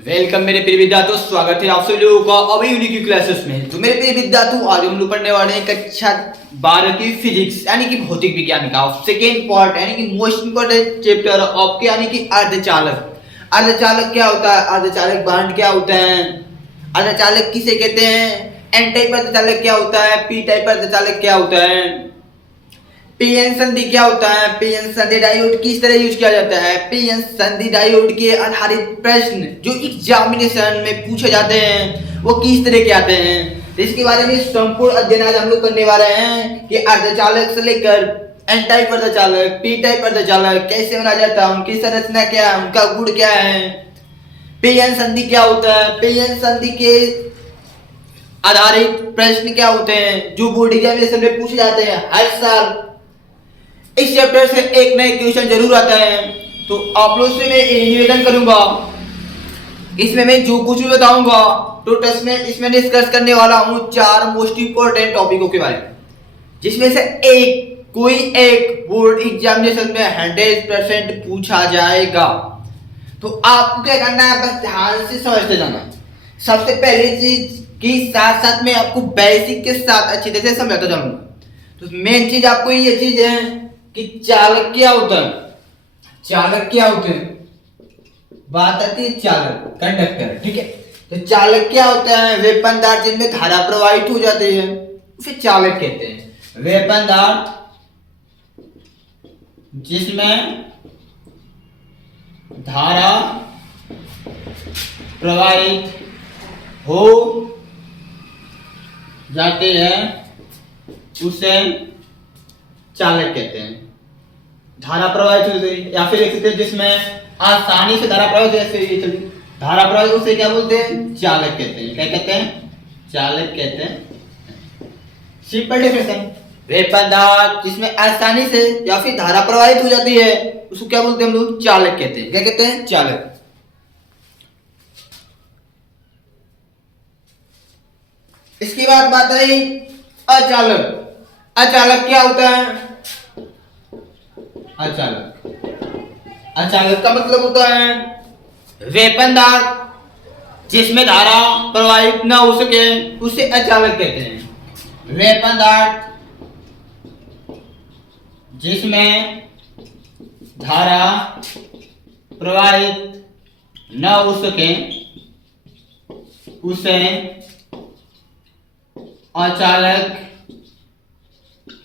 Welcome मेरे प्रिय विद्यार्थियों, स्वागत है आप सभी लोगों का अभी यूनिक की क्लासेस में। तो मेरे प्रिय विद्यार्थियों, आज हम लोग पढ़ने वाले हैं कक्षा 12 की फिजिक्स यानी कि भौतिक विज्ञान का सेकेंड पार्ट यानी कि मोस्ट इंपोर्टेंट चैप्टर ऑफ यानी कि अर्धचालक। अर्धचालक क्या होता है, अर्धचालक बांड क्या होता है, अर्धचालक किसे कहते हैं, एन टाइप अर्धचालक क्या होता है, पी टाइप अर्धचालक क्या होता है, पीएन संधि क्या होता है, पीएन संधि डायोड किस तरह यूज किया जाता है, पीएन संधि डायोड के आधारित प्रश्न जो एग्जामिनेशन में पूछे जाते हैं वो किस तरह के आते हैं। तो इसके बारे में संपूर्ण अध्ययन आज हम लोग करने वाले हैं कि अर्धचालक से लेकर एन टाइप अर्धचालक, पी टाइप अर्धचालक कैसे बनाया जाता है, उनकी संरचना क्या है, उनका गुण क्या है, पीएन संधि क्या होता है, पीएन संधि के आधारित प्रश्न क्या होते हैं जो बोर्ड एग्जामिनेशन में पूछे जाते हैं हर साल। इस चैप्टर से एक नए क्वेश्चन जरूर आता है। तो आप लोग से मैं निवेदन करूंगा, इसमें मैं जो कुछ भी बताऊंगा टोटल में इसमें डिस्कस करने वाला हूं 4 मोस्ट इंपोर्टेंट टॉपिकों के बारे में, जिसमें से कोई एक बोर्ड एग्जामिनेशन में 100% पूछा जाएगा। तो आपको क्या करना है, बस ध्यान से समझते जाना। सबसे पहली चीज कि साथ साथ में आपको बेसिक के साथ अच्छी तरह से समझाता जाऊंगा। तो मेन चीज आपको ये चीज है कि चालक क्या होता है, चालक क्या होते हैं, बात आती है चालक कंडक्टर, ठीक है। तो चालक क्या होता है, वे पदार्थ जिनमें धारा प्रवाहित हो जाती है उसे चालक कहते हैं। वे पदार्थ जिसमें धारा प्रवाहित हो जाते हैं उसे चालक कहते हैं। धारा प्रवाहित हो गई या फिर एक स्थिति जिसमें आसानी से धारा प्रवाहित, जैसे धारा प्रवाहित, उसे क्या बोलते हैं, चालक कहते हैं। क्या कहते हैं, चालक कहते हैं। सिंपल डेफिनेशन, वे पदार्थ जिसमें आसानी से या फिर धारा प्रवाहित हो जाती है उसको क्या बोलते हैं हम लोग, चालक कहते हैं। क्या कहते हैं, चालक। इसके बाद बात आई अचालक। अचालक क्या होता है, अचालक, अचालक का मतलब होता है वे पदार्थ जिसमें धारा प्रवाहित न हो सके उसे अचालक कहते हैं। वे पदार्थ जिसमें धारा प्रवाहित न हो सके उसे अचालक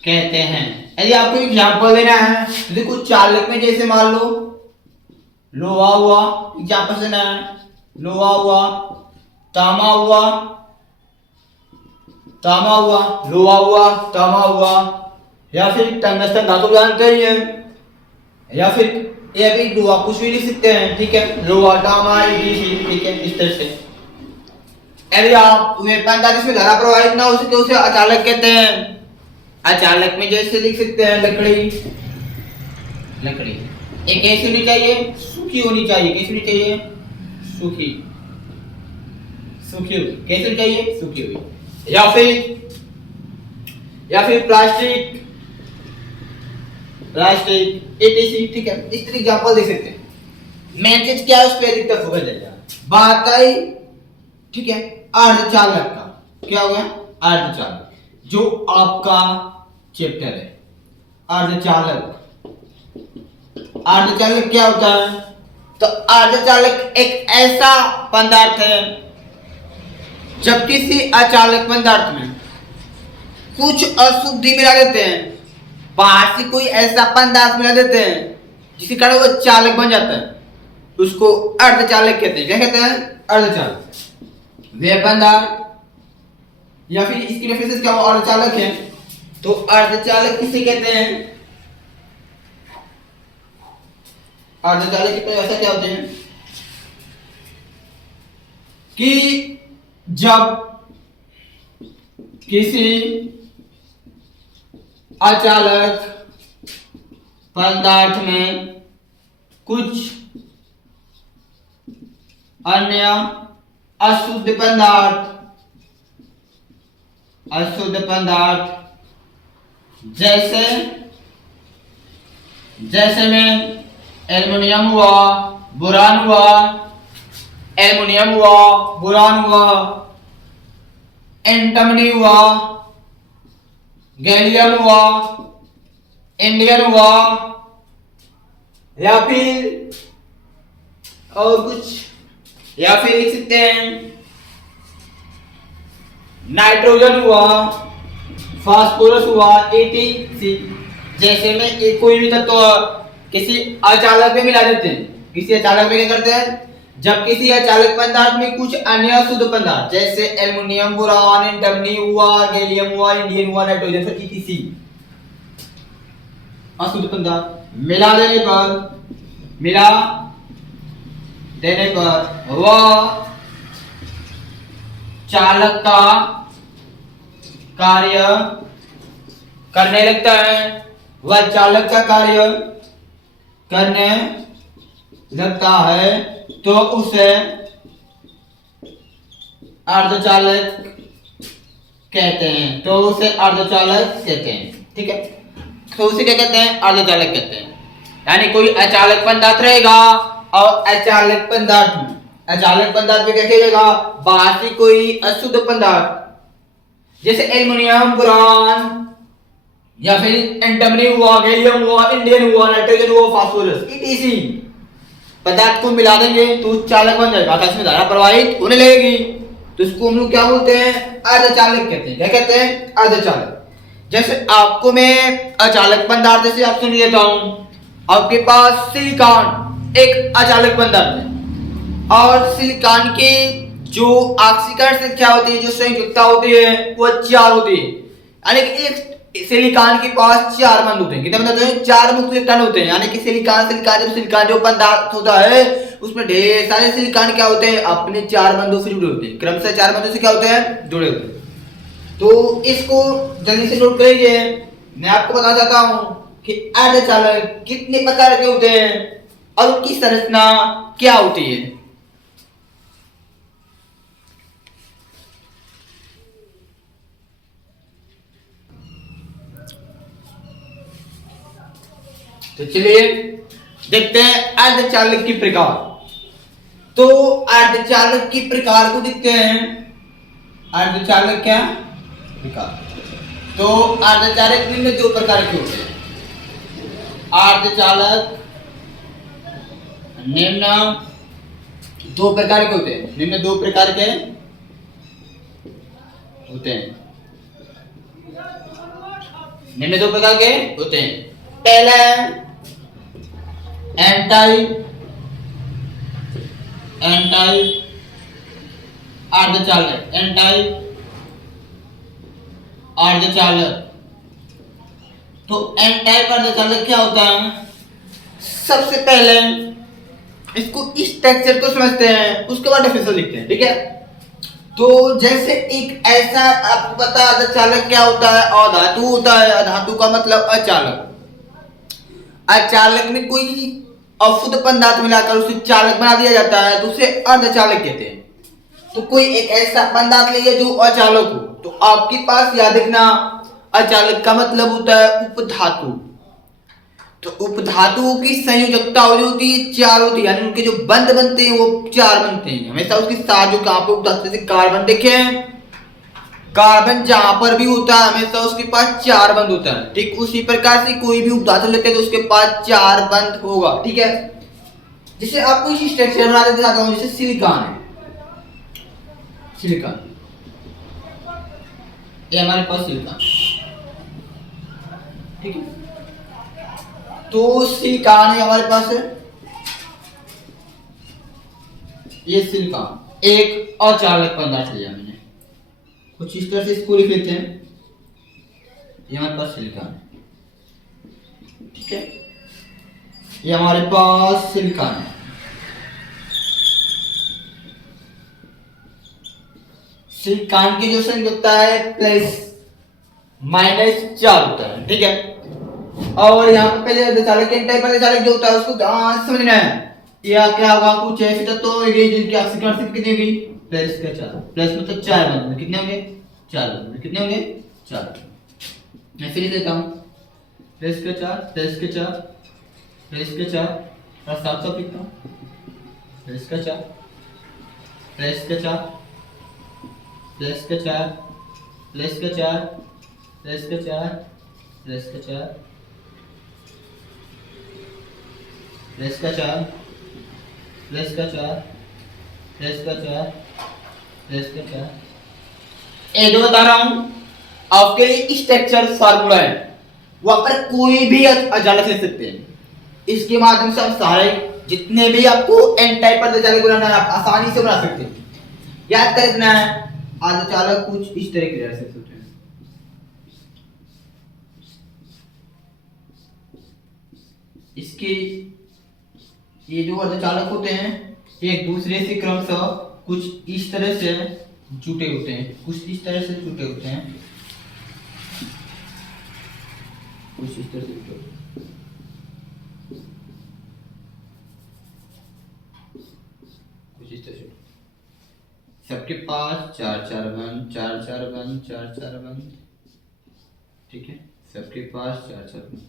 कहते हैं। यदि आपको एग्जाम्पल देना है, देखो चालक में जैसे मान लो लोहा हुआ, एग्जाम्पल देना है, लोहा हुआ, तांबा हुआ, तांबा हुआ, लोहा हुआ, तांबा हुआ, या फिर टंगस्टन धातु जानते ही हैं, या फिर ये भी लोहा कुछ भी लिख सकते हैं, ठीक है, लोहा, तांबा, ठीक है, इस तरह से। यदि आप वे पदार्थ जिसमें धारा प्रवाहित ना हो सके उसे अचालक कहते हैं। अचालक में जैसे लिख सकते हैं लकड़ी, लकड़ी एक कैसी होनी चाहिए, सूखी होनी चाहिए। कैसी होनी चाहिए, सूखी, सूखी हुई। कैसी होनी चाहिए, सूखी हुई। या फिर प्लास्टिक, प्लास्टिक एटीसी, ठीक है, इस तरह एग्जांपल दे सकते हैं। मेन चीज क्या है, उस पर अधिकतर फोकस देगा। बात आई, ठीक है, अर्धचालक का। क्या हो गया, अर्धचालक, जो आपका चैप्टर है अर्धचालक। अर्धचालक क्या होता है, तो अर्धचालक एक ऐसा पदार्थ है जब किसी अचालक पदार्थ में कुछ अशुद्धि मिला देते हैं, बाहर से कोई ऐसा पदार्थ मिला देते हैं जिसके कारण वो चालक बन जाता है, उसको अर्धचालक कहते हैं। क्या कहते हैं, अर्धचालक। वे पदार्थ या फिर इसकी रेफरेंस क्या, वो अर्धचालक है। तो अर्धचालक किसे कहते हैं, अर्धचालक की परिभाषा क्या होती है कि जब किसी अचालक पदार्थ में कुछ अन्य अशुद्ध पदार्थ, अशुद्ध पदार्थ जैसे जैसे में एल्युमिनियम हुआ, बोरान हुआ, एल्युमिनियम हुआ, बोरान हुआ, एंटीमनी हुआ, गैलियम हुआ, इंडियम हुआ, या फिर और कुछ, या फिर लिख सकते हैं नाइट्रोजन हुआ, फास्फोरस हुआ, एटीसी। जैसे में एक कोई भी तत्व किसी अचालक में मिला देते हैं, किसी अचालक में क्या करते हैं, जब किसी अचालक पदार्थ में कुछ अन्य अशुद्ध पदार्थ जैसे एल्युमिनियम, बोरान, एंटीमनी हुआ, गैलियम हुआ, इंडियम हुआ, नाइट्रोजन ईटीसी अशुद्ध पदार्थ मिला देने पर वह चालक का कार्य करने लगता है, वह चालक का कार्य करने लगता है, तो उसे अर्धचालक कहते हैं। ठीक है, तो उसे क्या कहते हैं, अर्धचालक कहते हैं। यानी कोई अचालक पदार्थ रहेगा और अचालक पदार्थ में क्या रहेगा, बाहर से कोई अशुद्ध पदार्थ जैसे एल्युमिनियम, बोरान या फिर एंटीमनी हुआ, गैलियम हुआ, इंडियम हुआ, नाइट्रोजन हुआ, फास्फोरस ईटीसी पदार्थ को मिला देंगे तो चालक बन जाएगा, आकाश में धारा प्रवाहित होने लगेगी, तो इसको हम लोग क्या बोलते हैं, अर्धचालक कहते हैं। क्या कहते हैं, अर्धचालक। जैसे आपको मैं अचालक पदार्थ जैसे आप सुन लेता हूं, आपके पास सिलिकॉन एक अचालक पदार्थ है और सिलिकॉन की जो ऑक्सीकरण संख्या होती है, जो संयुक्ता होती है, वो 4 होती है। यानी कि एक सिलिकॉन के पास 4 बंध होते हैं। कितने बंध होते हैं, 4 मुक्त इलेक्ट्रॉन होते हैं। यानी कि सिलिकॉन जो पदार्थ होता है उसमें ढेर सारे सिलिकॉन क्या होते हैं, अपने 4 बंधों से जुड़े होते हैं, क्रमशः 4 बंधों से क्या होते हैं, जुड़े होते हैं। तो इसको जल्दी से नोट करिए। मैं आपको बताना चाहता हूं कि अर्धचालक कितने प्रकार के होते हैं और उनकी संरचना क्या होती है। तो चलिए देखते हैं अर्धचालक की प्रकार। तो अर्धचालक की प्रकार को देखते हैं। अर्धचालक क्या प्रकार, तो अर्धचालक निम्न 2 प्रकार के होते हैं। अर्धचालक निम्न 2 प्रकार के होते हैं। निम्न 2 प्रकार के होते हैं। निम्न 2 प्रकार के होते हैं। पहला एंटाई अर्धचालक, एंटाई अर्धचालक। तो एंटाई अर्धचालक क्या होता है, सबसे पहले इसको स्ट्रक्चर को समझते हैं, उसके बाद डेफिनेशन लिखते हैं। ठीक है, तो जैसे एक ऐसा आपको पता है अर्धचालक क्या होता है, अधातु होता है। अधातु का मतलब अचालक। अचालक में कोई अशुद्ध पदार्थ मिलाकर उसे चालक बना दिया जाता है, तो उसे अर्धचालक कहते हैं। तो कोई एक ऐसा पदार्थ लीजिए जो अचालक हो, तो आपके पास याद रखना अचालक का मतलब होता है उपधातु। तो उपधातुओं की संयोजकता जो होती है 4 होती है, यानी उनके जो बंध बनते हैं वो 4 बनते हैं हमेशा। उसके साथ जो कहां पे उपधातु जैसे कार्बन देखे, कार्बन जहां पर भी होता है हमेशा उसके पास 4 बंध होता है। ठीक उसी प्रकार से कोई भी उपधातु लेते हैं तो उसके पास 4 बंध होगा। ठीक है, जिसे आपको इसी स्ट्रक्चर बना देते जाता हूं, जैसे सिलिकॉन है। सिलिकॉन ये हमारे पास सिलिकॉन, ठीक है। तो सिलिकॉन है हमारे पास है, ये सिलिकॉन एक अचालक पदार्थ लिया मैंने, कुछ इस तरह से इसको लिख लेते हैं। ये हमारे पास सिलिकॉन, ठीक है, ये हमारे पास सिलिकॉन है। सिलिकॉन की जो संयुक्ता है प्लस माइनस 4 होता है। ठीक है, और यहाँ पे पहले अर्धचालक के टाइप अर्धचालक जो होता है उसको समझना है। या क्या होगा, कुछ ऐसे तत्व होंगे जिनकी ऑक्सीकरण शक्ति कितनी होगी, प्लस का 4। प्लस मतलब 4 बंद, कितने होंगे, 4 बंद, कितने होंगे, 4। मैं फिर देता हूँ, प्लस का 4, प्लस का 4, प्लस का 4, और 700 लिखता हूँ, प्लस का 4, प्लस का 4, प्लस का 4, प्लस का 4, प्लस का 4, प्लस का 4, प्लस का 4, प्लस का 4, प्लस का 4, प्लस का 4। ये जो बता रहा हूं आपके लिए स्ट्रक्चर फार्मूला है, वहां पर कोई भी अचानक ले सकते हैं। इसके माध्यम से हम सारे जितने भी आपको एन टाइप पर चालक बनाना है आप आसानी से बना सकते हैं। याद कर रखना है अर्धचालक कुछ इस तरह के जैसे होते हैं। इसके ये जो अर्धचालक होते हैं एक दूसरे से क्रमशः कुछ इस तरह से जुटे होते हैं, कुछ इस तरह से जुटे होते हैं, कुछ इस तरह से जुटे होते हैं। सबके पास 4 4 बंद, 4 4 बंद, 4 4 बंद, ठीक है। सबके पास 4 4 बंद।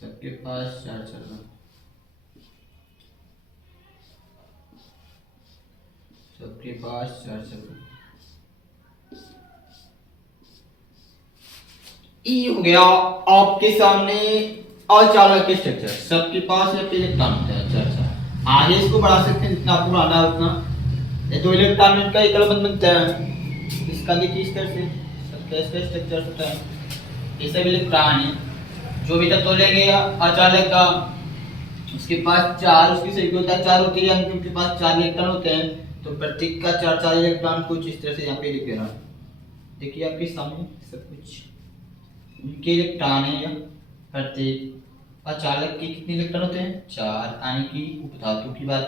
सबके पास 4 4 बंद, सबके पास 4 4 बंद। ये हो गया आपके सामने अचालक के स्ट्रक्चर। सबके पास इलेक्ट्रॉन होता है। अच्छा अच्छा, आगे इसको बढ़ा सकते हैं जितना आपको बढ़ाना है उतना। ये 2 इलेक्ट्रॉन का एक बंद बनता है। इसका देखिए इस तरह से सबका इसका स्ट्रक्चर होता है। ये सब इलेक्ट्रॉन है जो भी तत्व लेंगे अचालक का, उसके पास 4 उसकी संख्या होता है 4 होती है, यानी उनके पास 4 इलेक्ट्रॉन होते हैं। तो प्रत्येक का 4 4 इलेक्ट्रॉन कुछ इस तरह से यहाँ पे लिख रहा है। देखिए आपके सामने सब कुछ उनके इलेक्ट्रॉन है। या प्रत्येक अचालक के कितने इलेक्ट्रॉन होते हैं 4, यानी कि उपधातु की बात,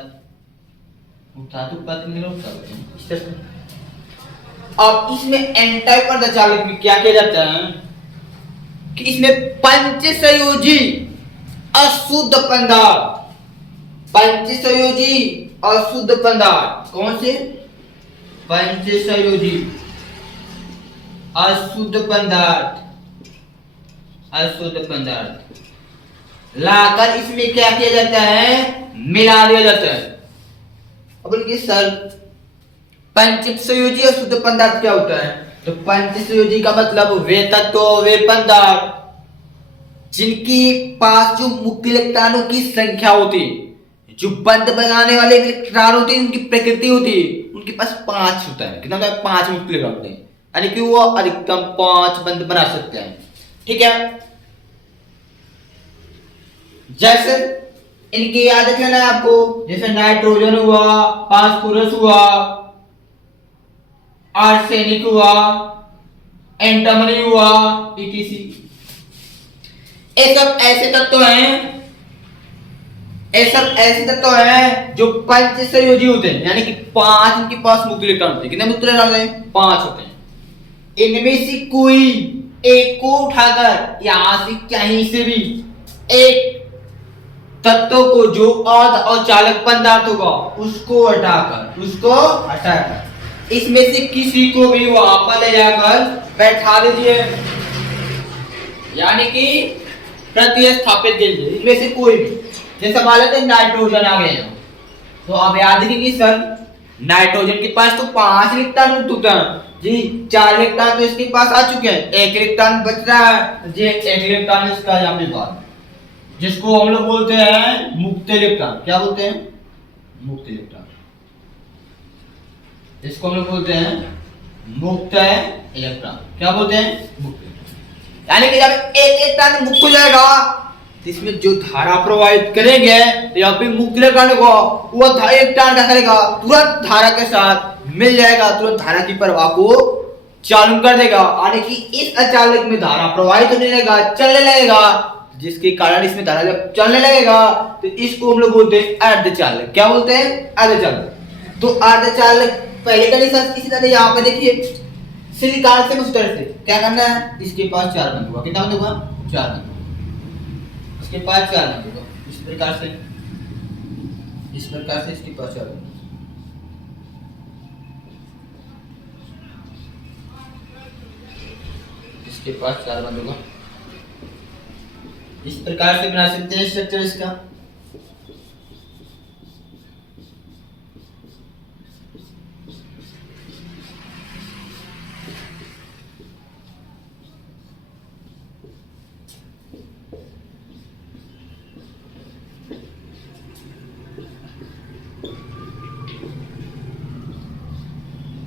उपधातु की बात नहीं होते हैं इस तरह से। अब इसमें एन टाइप अर्धचालक में क्या किया जाता है कि इसमें पंचसंयोजी अशुद्ध पदार्थ, पंचसंयोजी अशुद्ध पदार्थ, कौन से पंचसंयोजी अशुद्ध पदार्थ, अशुद्ध पदार्थ लाकर इसमें क्या किया जाता है मिला दिया जाता है। अब बोलिए सर पंचसंयोजी अशुद्ध पदार्थ क्या होता है? तो पंचसंयोजी का मतलब वे तत्व वे पदार्थ जिनकी पास जो मुख्य इलेक्ट्रॉनों की संख्या होती, जो बंद बनाने वाले इलेक्ट्रॉन होते हैं उनकी प्रकृति होती, उनके पास 5 होता है। कितना होता है 5 मुख्य इलेक्ट्रॉन होते हैं, यानी कि वो अधिकतम 5 बंद बना सकते हैं। ठीक है, जैसे इनकी याद रखना है आपको, जैसे नाइट्रोजन हुआ, फास्फोरस हुआ, आर्सेनिक हुआ, एंटीमनी हुआ, ईटीसी। ये सब ऐसे तत्व हैं, ये सब ऐसे तत्व हैं जो पंचसंयोजी होते हैं, यानी कि 5 इनके पास मुख्य इलेक्ट्रॉन होते हैं। कितने मुख्य इलेक्ट्रॉन होते हैं 5 होते हैं। इनमें से कोई एक को उठाकर यहां से कहीं से भी एक तत्व को जो अचालक पदार्थ होगा उसको हटाकर इसमें से किसी को भी वहां पर ले जाकर बैठा दीजिए, यानी कि प्रतिस्थापित कीजिए। इनमें से कोई भी, जैसे मान लेते हैं नाइट्रोजन आ गए, तो आप याद रखिए सर नाइट्रोजन के पास तो 5 इलेक्ट्रॉन होता है जी, 4 इलेक्ट्रॉन तो इसके पास आ चुके हैं, 1 इलेक्ट्रॉन बच रहा है जी, 1 इलेक्ट्रॉन इसका यहाँ पे बाहर, जिसको हम लोग बोलते हैं मुक्त इलेक्ट्रॉन। क्या बोलते हैं? मुक्त इलेक्ट्रॉन। इसको हम लोग बोलते हैं मुक्त इलेक्ट्रॉन। क्या बोलते हैं? मुक्त इलेक्ट्रॉन। यानी कि जब एक इलेक्ट्रॉन मुक्त हो जाएगा तो इसमें जो धारा प्रवाहित करेंगे तो यहाँ पे मुक्त इलेक्ट्रॉन को वो इलेक्ट्रॉन क्या करेगा, तुरंत धारा के साथ मिल जाएगा, तुरंत धारा की प्रवाह को चालू कर देगा, यानी कि इस अचालक में धारा प्रवाहित होने लगेगा, चलने लगेगा, जिसके कारण इसमें धारा जब चलने लगेगा तो इसको हम लोग बोलते हैं अर्धचालक। क्या बोलते हैं? अर्धचालक। तो अर्धचालक पहले का निशान इसी तरह यहाँ पे देखिए सिलिकॉन से उस तरह से क्या करना है, इसके पास 4 बंद होगा। कितना बंद होगा? 4 बंद। इसके पास 4 बंद होगा, इस प्रकार से इसके पास 4 बंद। इसके इसके पास 4 बंद होगा। इस प्रकार से बना सकते हैं स्ट्रक्चर इसका।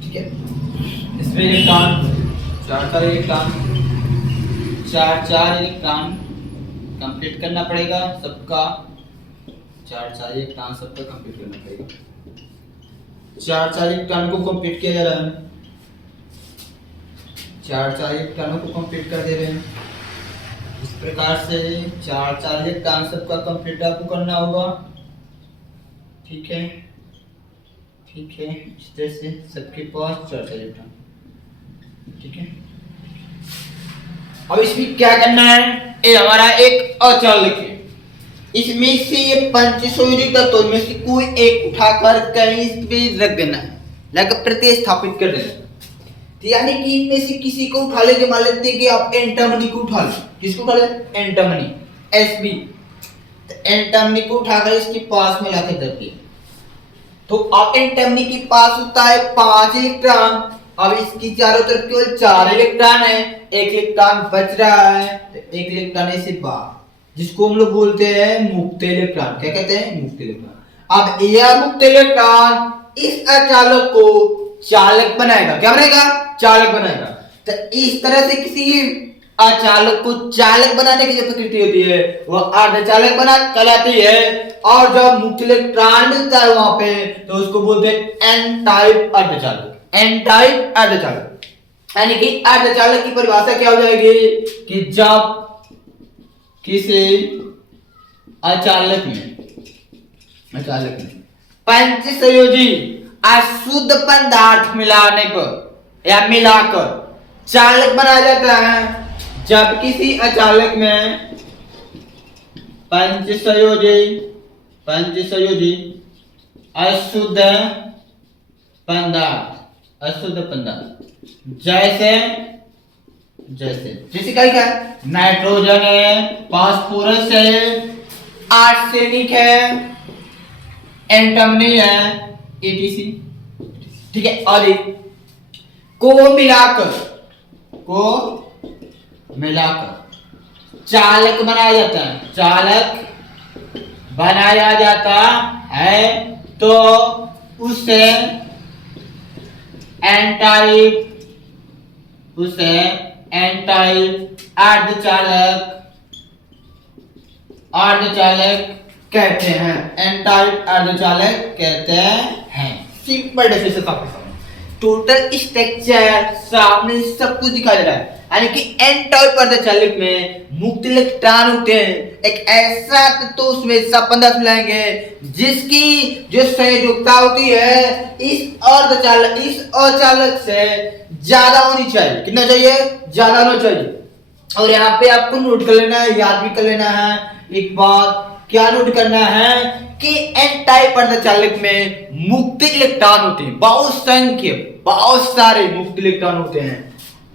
ठीक है, इसमें इलेक्ट्रॉन 4 इलेक्ट्रॉन 4 इलेक्ट्रॉन कंप्लीट करना पड़ेगा सबका। 4 इलेक्ट्रॉन सबका कंप्लीट करना पड़ेगा। 4 इलेक्ट्रॉन को कंप्लीट किया जा रहा है। 4 इलेक्ट्रॉनों को कंप्लीट कर दे रहे हैं। इस प्रकार से 4 इलेक्ट्रॉन सबका कंप्लीट आपको करना होगा। ठीक है, ठीक है, इस तरह से सबके पास 4 इलेक्ट्रॉन। ठीक है, अब इसमें क्या करना है, ये हमारा एक अचालक है। इसमें से ये पंचसंयोजक तत्वों में से कोई एक उठाकर कहीं पे रख देना है, लगभग प्रतिस्थापित कर देना है। तो यानी कि इनमें से किसी को उठा लेके, मान लेते हैं कि आप एंटामनी को उठा लो। किसको उठा ले? एंटामनी, Sb। तो एंटामनी को उठाकर इसके पास में लाके रख दिया। तो अब एंटामनी के पास होता है 5 इलेक्ट्रॉन। अब इसकी चारों तरफ केवल 4 इलेक्ट्रॉन है, एक इलेक्ट्रॉन बच रहा है। तो एक इलेक्ट्रॉन ऐसे बाहर, जिसको हम लोग बोलते हैं मुक्त इलेक्ट्रॉन। क्या कहते हैं? मुक्त इलेक्ट्रॉन। अब यह मुक्त इलेक्ट्रॉन इस अचालक को चालक बनाएगा। क्या बनाएगा? चालक बनाएगा। तो इस तरह से किसी अचालक को चालक बनाने की जो प्रकृति होती है वह अर्धचालक बना कहलाती है। और जब मुक्त इलेक्ट्रॉन मिलता है वहां पे, तो उसको बोलते हैं एन टाइप अर्धचालक। एन टाइप अर्धचालक, यानी कि अर्धचालक की परिभाषा क्या हो जाएगी कि जब किसी अचालक में पंचसंयोजी अशुद्ध पदार्थ मिलाने पर या मिलाकर चालक बनाया जाता है। जब किसी अचालक में पंचसंयोजी अशुद्ध पदार्थ जैसे क्या है? नाइट्रोजन है, फास्फोरस है, आर्सेनिक है, एंटामनी है, etc। ठीक है, और को मिलाकर चालक बनाया जाता है। चालक बनाया जाता है तो उसे एन टाइप अर्धचालक कहते हैं। एन टाइप अर्धचालक कहते हैं। Simple definition. टोटल स्ट्रक्चर सामने सब कुछ दिखा दे रहा है। यानी कि एन टाइप अर्धचालक में मुक्त इलेक्ट्रॉन होते हैं। एक ऐसा तत्व उसमें सब पदार्थ मिलाएंगे जिसकी जो संयोजकता होती है इस अचालक से ज्यादा होनी चाहिए। कितना चाहिए? ज्यादा होना चाहिए। और यहाँ पे आपको नोट कर लेना है, याद भी कर लेना है एक बात। क्या नोट करना है कि एन टाइप अर्धचालक में मुक्त इलेक्ट्रॉन होते हैं, बहुत सारे मुक्त इलेक्ट्रॉन होते हैं।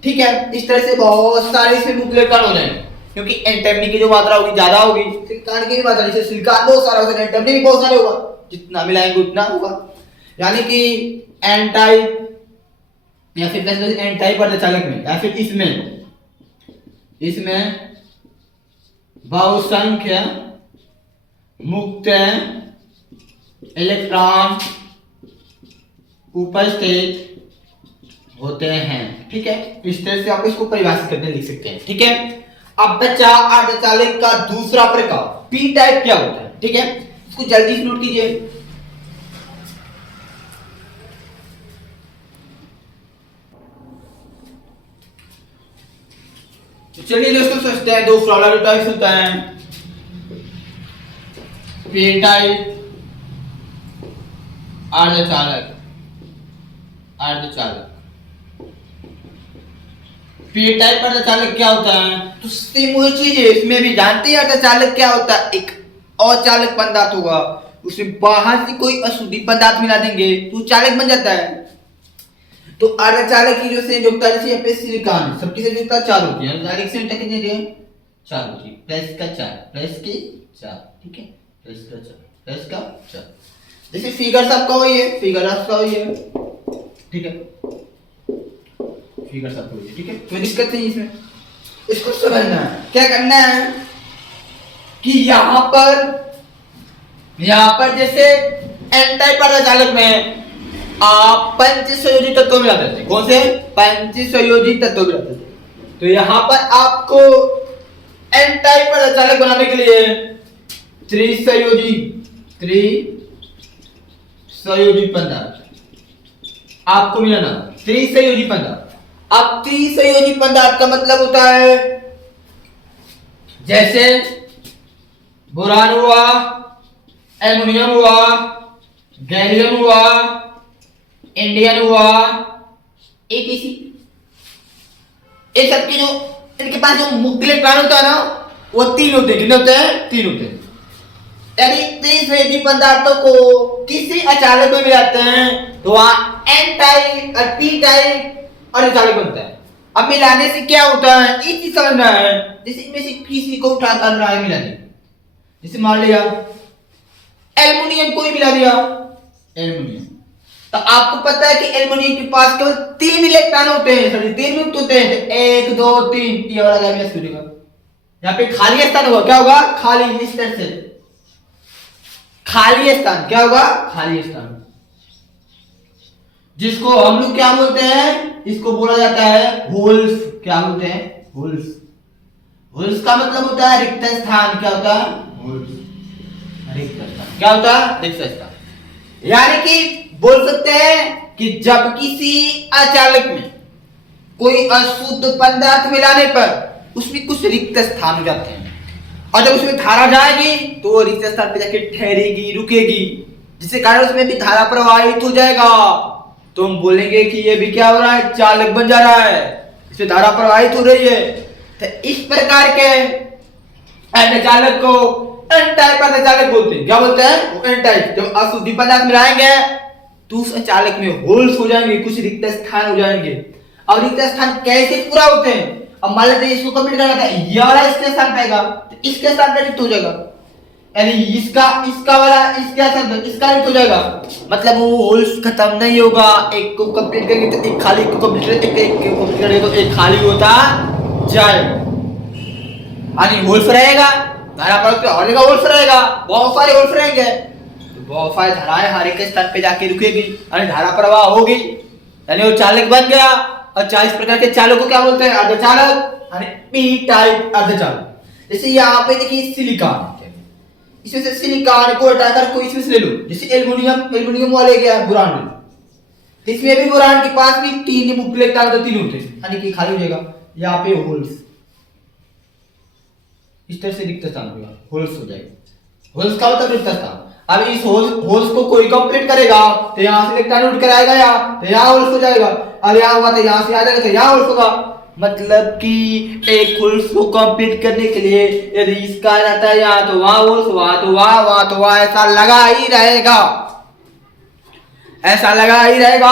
ठीक है, इस तरह से बहुत सारे इसमें मुक्त इलेक्ट्रॉन हो जाएंगे, क्योंकि एंटामनी की जो मात्रा होगी ज्यादा होगी, सिलिकॉन की भी मात्रा, जैसे सिलिकॉन बहुत सारा होगा, एंटामनी भी बहुत सारे होगा, जितना मिलाएंगे उतना होगा। यानी कि एन टाइप या फिर एन टाइप अर्धचालक में या फिर इसमें बहुसंख्य मुक्त इलेक्ट्रॉन उपस्थित होते हैं। ठीक है, इस तरह से आप इसको परिभाषित करके लिख सकते हैं। ठीक है, अब बचा अर्धचालक का दूसरा प्रकार, पी टाइप क्या होता है। ठीक है, इसको जल्दी से नोट कीजिए। तो चलिए दोस्तों सोचते हैं दो फ्लोरल टाइप्स होता है, पी टाइप अर्धचालक। पी टाइप अर्धचालक क्या होता है? तो सेम वही चीज है, इसमें भी जानते हैं अर्धचालक क्या होता है। एक अचालक पदार्थ होगा, उसमें बाहर से कोई अशुद्धि पदार्थ मिला देंगे तो चालक बन जाता है। तो अर्धचालक की जो संयोजकता जैसे यहाँ पे सिलिकॉन सबकी संयोजकता 4 होती है, डायरेक्ट संयोजकता कितनी है? 4 होती है, प्लस का 4 प्लस की 4, ठीक है, प्लस का 4 प्लस का 4। जैसे फिगर सबका वही है, फिगर आपका वही है, ठीक है, फिगर सबका वही है, ठीक है, कोई दिक्कत नहीं इसमें। इसको समझना है, क्या करना है कि यहाँ पर जैसे एन टाइप अर्धचालक में आप पंच संयोजी तत्व मिला देते हैं। कौन से? पंच संयोजी तत्व मिला देते हैं। तो यहाँ पर आपको एन टाइप अर्धचालक बनाने के लिए त्रिसंयोजी पदार्थ आपको मिलाना, त्रिसंयोजी पदार्थ। अब त्रिसंयोजी पदार्थ का मतलब होता है जैसे बोरान हुआ, एल्युमिनियम हुआ, गैलियम हुआ, इंडियन हुआ, एटीसी। ये सब के जो इनके पास जो मुक्त इलेक्ट्रॉन होता है ना, वो 3 होते हैं। कितने होते हैं? 3 होते हैं। यदि त्रिसंयोजी पदार्थों को किसी अचालक में मिलाते हैं तो वहां एन टाइप और पी टाइप अर्धचालक बनता है। अब मिलाने से क्या होता है इसी समझना है। जैसे इनमें से किसी को उठाकर मिलाने, जैसे मान लिया एल्युमिनियम को ही मिला दिया, एल्युमिनियम, तो आपको पता है कि एल्युमिनियम के पास केवल 3 इलेक्ट्रॉन होते हैं, सॉरी 3 मुक्त होते हैं, 1 2 3, ये वाला गैस छूटेगा। यहाँ पे खाली स्थान होगा, क्या होगा? खाली, इस तरह से खाली स्थान, क्या होगा? खाली स्थान, जिसको हम लोग क्या बोलते हैं? इसको बोला जाता है होल्स। क्या बोलते हैं? होल्स। होल्स का मतलब होता है रिक्त स्थान। क्या होता है? होल्स, रिक्त स्थान। क्या होता है? रिक्त स्थान। यानी कि बोल सकते हैं कि जब किसी अचालक में कोई अशुद्ध पदार्थ मिलाने पर उसमें कुछ रिक्त स्थान हो जाते हैं, और जब उसमें धारा जाएगी तो वो रिक्त स्थान पे जाके ठहरेगी, रुकेगी, जिससे कारण उसमें भी धारा प्रवाहित हो जाएगा। तो हम बोलेंगे कि ये भी क्या हो रहा है? चालक बन जा रहा है, इसमें धारा प्रवाहित हो रही है। तो इस प्रकार के अर्धचालक को एन टाइप अर्धचालक बोलते हैं। क्या बोलते हैं? वो एन टाइप। जब अशुद्ध पदार्थ मिलाएंगे तो उस चालक में होल्स हो जाएंगे, कुछ रिक्त स्थान हो जाएंगे। और रिक्त स्थान कैसे पूरा होते हैं? अब मान लेते हैं इसको कंप्लीट करना था, ये वाला इसके साथ पाएगा तो इसके साथ रिक्त हो जाएगा, यानी इसका वाला इसके साथ इसका रिक्त हो जाएगा। मतलब वो होल्स खत्म नहीं होगा, एक को कंप्लीट करेंगे तो एक खाली को कंप्लीट करेंगे, एक को कंप्लीट करेंगे तो एक खाली होता जाएगा, यानी होल्स रहेगा। धारा प्रवाह पे और होल्स रहेगा, बहुत सारे होल्स रहेंगे, बहुत सारी धाराएं हर एक स्थान पे जाके रुकेगी, यानी धारा प्रवाह होगी, यानी वो चालक बन गया। और 40 प्रकार के चालक को क्या बोलते हैं? अर्धचालक, यानी पी टाइप अर्धचालक। जैसे यहाँ पे देखिए सिलिकॉन, इसमें से सिलिकॉन को हटाकर कोई इसमें से ले लो, जैसे एल्युमिनियम वाले गया बोरान, तो इसमें भी बोरान के पास भी 3 मुक्त इलेक्ट्रॉन तो 3 होते हैं, यानी कि खाली हो जाएगा। यहाँ पे होल्स, इस तरह से रिक्त स्थान होगा, होल्स हो जाएगा। होल्स का मतलब रिक्त स्थान। अब इस होल्स को कोई कंप्लीट करेगा तो यहाँ से इलेक्ट्रॉन उठ कर आएगा यहाँ, तो यहाँ होल्स हो जाएगा। और यहाँ हुआ तो यहाँ से आ जाएगा तो यहाँ होल्स होगा। मतलब कि एक होल्स को कंप्लीट करने के लिए यदि इसका रहता है यहाँ तो वहाँ होल्स, वहाँ तो वहाँ, वहाँ तो वहाँ, ऐसा लगा ही रहेगा, ऐसा लगा ही रहेगा।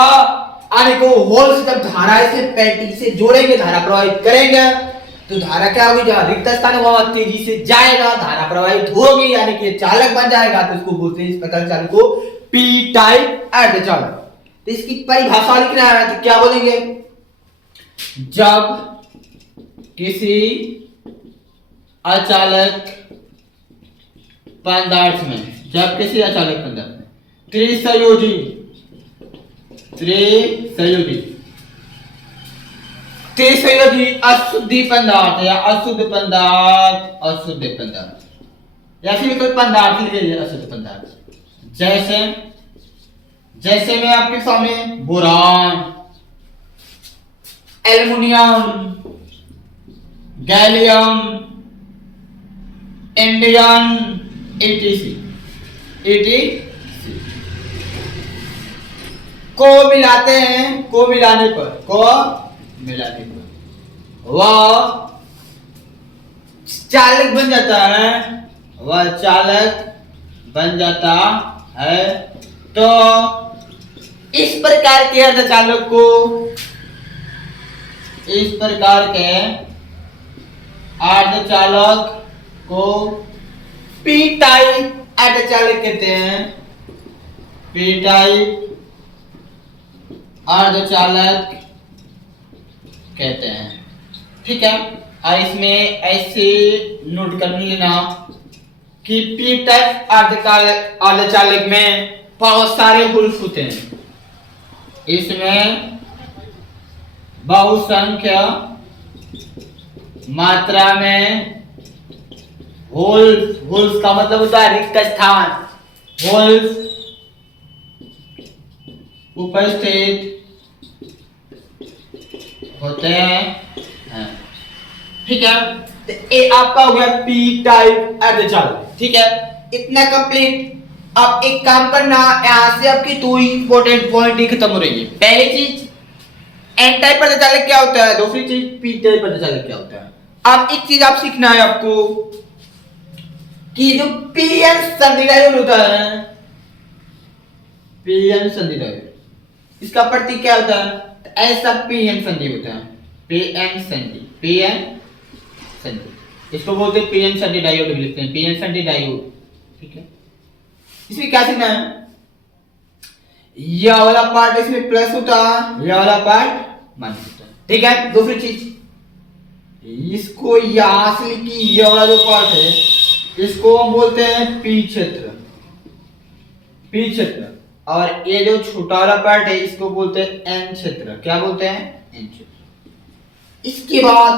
आने को होल्स जब धारा से पैटी से जोड़ेंगे, धारा प्रवाहित करेंगे तो धारा क्या होगी? जहां रिक्त स्थान हुआ तेजी से जाएगा, धारा प्रवाहित होगी, यानी कि चालक बन जाएगा। तो इसको बोलते हैं, इस प्रकार चालक को पी टाइप अर्धचालक। तो इसकी परिभाषा लिखना है तो क्या बोलेंगे? जब किसी अचालक पदार्थ में, जब किसी अचालक पदार्थ में त्रिसंयोजी अशुद्ध पदार्थ या अशुद्ध पदार्थ या फिर कोई पदार्थ लीजिए अशुद्ध पदार्थ, जैसे मैं आपके सामने boron, aluminium, gallium, indium, ETC को मिलाते हैं, को मिलाने पर वह चालक बन जाता है, वह चालक बन जाता है। तो इस प्रकार के अर्धचालक को, इस प्रकार के अर्धचालक को पी टाइप अर्धचालक कहते हैं। पी टाइप अर्धचालक कहते हैं। ठीक है, और इसमें ऐसे नोट कर लेना कि पी टाइप अर्धचालक में बहुत सारे हुल्फ होते हैं। इसमें बहुसंख्य मात्रा में होल्स, होल्स का मतलब होता है रिक्त स्थान, होल्स उपस्थित होते हैं। ठीक है, तो ये आपका हो गया पी टाइप अर्धचालक। ठीक है, इतना कंप्लीट। अब एक काम करना, यहां से आपकी दो इंपॉर्टेंट पॉइंट ही खत्म हो रही है। पहली चीज एन टाइप अर्धचालक क्या होता है, दूसरी चीज पी टाइप अर्धचालक क्या होता है। अब एक चीज आप सीखना है आपको कि जो पी एन संधि डायोड होता है, पी एन संधि डायोड, इसका प्रतीक क्या होता है, तो ऐसा पी एन संधि होता है। पी एन संधि, पी एन संधि, इसको बोलते हैं पी एन संधि डायोड भी लिखते हैं, पी एन संधि डायोड। ठीक है, इसमें क्या सीखना है, यह वाला पार्ट इसमें प्लस होता है, यह वाला पार्ट माइनस होता है। ठीक है, दूसरी चीज इसको यहां से कि यह वाला जो पार्ट है इसको हम बोलते हैं पी क्षेत्र, पी क्षेत्र, और ये जो छोटा वाला पार्ट है इसको बोलते हैं एन क्षेत्र। क्या बोलते हैं, एन क्षेत्र। इसके बाद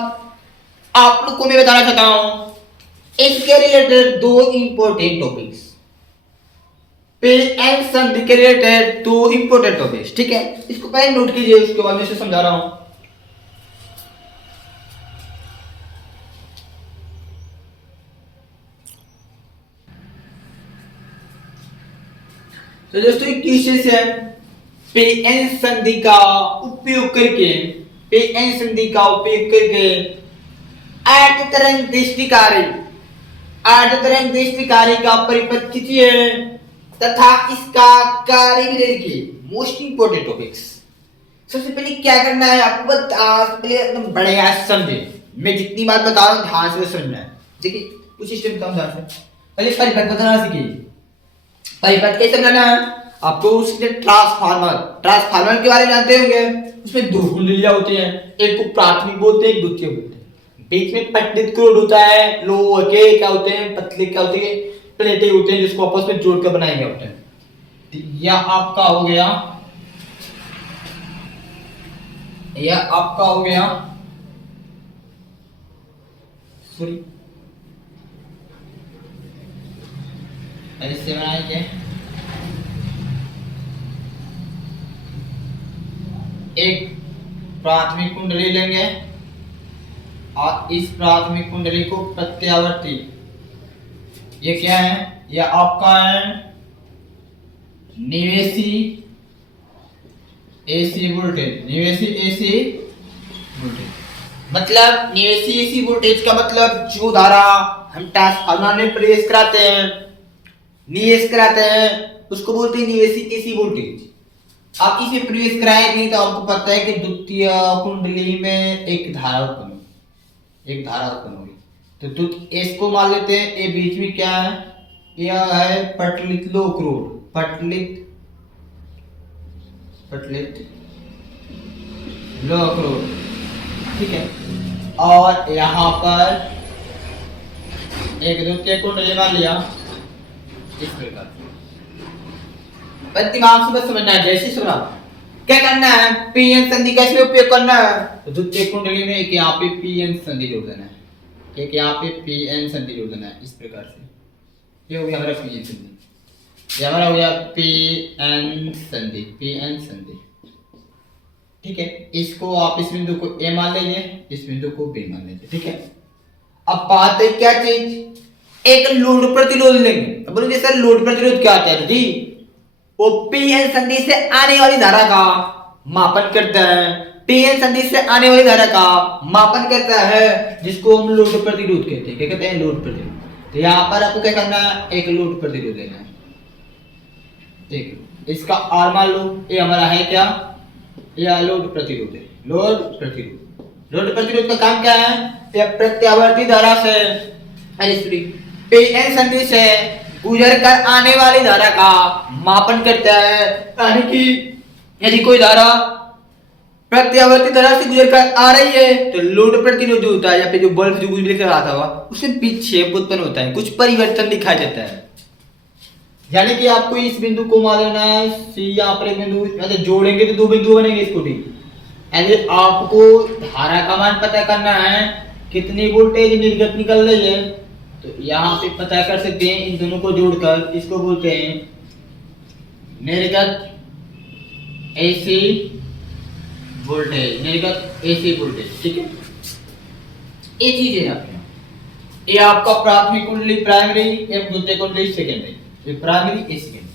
आप लोग को मैं बताना चाहता हूं इसके रिलेटेड दो इंपॉर्टेंट टॉपिक्स, पे एन संधि के रिलेटेड दो इंपॉर्टेंट टॉपिक्स। ठीक है, इसको पहले नोट कीजिए, उसके बाद मैं इसे समझा रहा हूं। तो दोस्तों क्वेश्चन है, पे एन संधि का उपयोग करके, पे एन संधि का उपयोग करके अर्ध तरंग दृष्टिकारी, अर्ध तरंग दृष्टिकारी का परिपथ कीजिए तथा इसका कार्य भी देखिए। Most important topics. सबसे पहले क्या करना है आपको, पहले एकदम बढ़िया समझे, मैं जितनी बात बता रहा हूँ ध्यान से सुनना है। देखिए कुछ सिस्टम कम ध्यान से, पहले परिपथ बताना सीखिए। परिपथ कैसे बनाना है आपको, उसके ट्रांसफार्मर, ट्रांसफार्मर के बारे में जानते होंगे। उसमें दो कुंडलियां होती हैं, एक को प्राथमिक बोलते हैं, एक द्वितीय बोलते हैं। बीच में पट्टित क्रोड होता है, लोहे के क्या होते हैं, पतले क्या होते हैं, प्लेटें होते हैं जिसको आपस में जोड़कर बनाए गए होते हैं। यह आपका हो गया, यह आपका हो गया, सॉरी ऐसे बनाएंगे, एक प्राथमिक कुंडली लेंगे और इस प्राथमिक कुंडली को प्रत्यावर्ती, ये क्या है, यह आपका है निवेशी एसी वोल्टेज, निवेशी एसी वोल्टेज। मतलब निवेशी एसी वोल्टेज का मतलब जो धारा हम ट्रांसफार्मर में प्रवेश कराते हैं, निवेश कराते हैं, उसको बोलते हैं निवेशी एसी वोल्टेज। आप इसे प्रवेश कराए नहीं तो आपको पता है कि द्वितीय कुंडली में एक धारा उत्पन्न होगी, एक धारा उत्पन्न होगी। तो इसको मान लेते हैं, ये बीच में क्या है, यह है पटलित लोक रोड, पटलित लोक रोड। ठीक है, और यहाँ पर एक द्वितीय कुंडली मान लिया इस प्रकार। दिमाग से बस समझना है, जैसे सुना क्या करना है, पीएन संधि का इसमें उपयोग करना है। तो द्वितीय कुंडली में एक यहाँ पे पीएन संधि जोड़ देना है, एक यहाँ पे पीएन संधि जोड़ देना है इस प्रकार से। ये हो गया हमारा पीएन संधि, ये हमारा हो गया पीएन संधि, पीएन संधि। ठीक है, इसको आप इस बिंदु को ए मान लीजिए, इस बिंदु को बी मान लीजिए। ठीक है, अब बात है क्या चीज, एक लोड प्रतिरोध लेंगे। अब बोलोगे सर लोड प्रतिरोध क्या होता है जी, वो पीएन संधि से आने वाली धारा का मापन करता है, पीएन संधि से आने वाली धारा का मापन करता है, जिसको हम लोड प्रतिरोध कहते हैं। क्या कहते हैं, लोड प्रतिरोध। तो यहाँ पर आपको क्या करना है, एक लोड प्रतिरोध लेना है, एक इसका आर मान लो, ये हमारा है क्या, यह लोड प्रतिरोध है। लोड प्रतिरोध का काम क्या है, यह प्रत्यावर्ती धारा से पीएन संधि से गुजर कर आने वाली धारा का मापन करता है। यानी कि यदि कोई धारा प्रत्यावर्ती धारा से गुजर कर आ रही है तो लोड प्रतिरोध जो होता है या फिर जो बल्ब जो बिजली का आता हुआ उसमें विक्षेप उत्पन्न होता है, कुछ परिवर्तन दिखाई देता है। यानी कि आपको इस बिंदु को मान लेना है सी, यहाँ पर एक बिंदु मतलब जोड़ेंगे तो दो बिंदु बनेंगे इसको, ठीक। यानी आपको धारा का मान पता करना है, कितनी वोल्टेज निर्गत निकल रही है, तो यहाँ पे पता कर सकते हैं इन दोनों को जोड़कर। इसको बोलते हैं निर्गत एसी वोल्टेज, निर्गत एसी वोल्टेज, ठीक है। ये चीज है आपके, ये आपका प्राथमिक कुंडली प्राइमरी, ये द्वितीय कुंडली सेकेंडरी, ये प्राइमरी ये सेकेंडरी।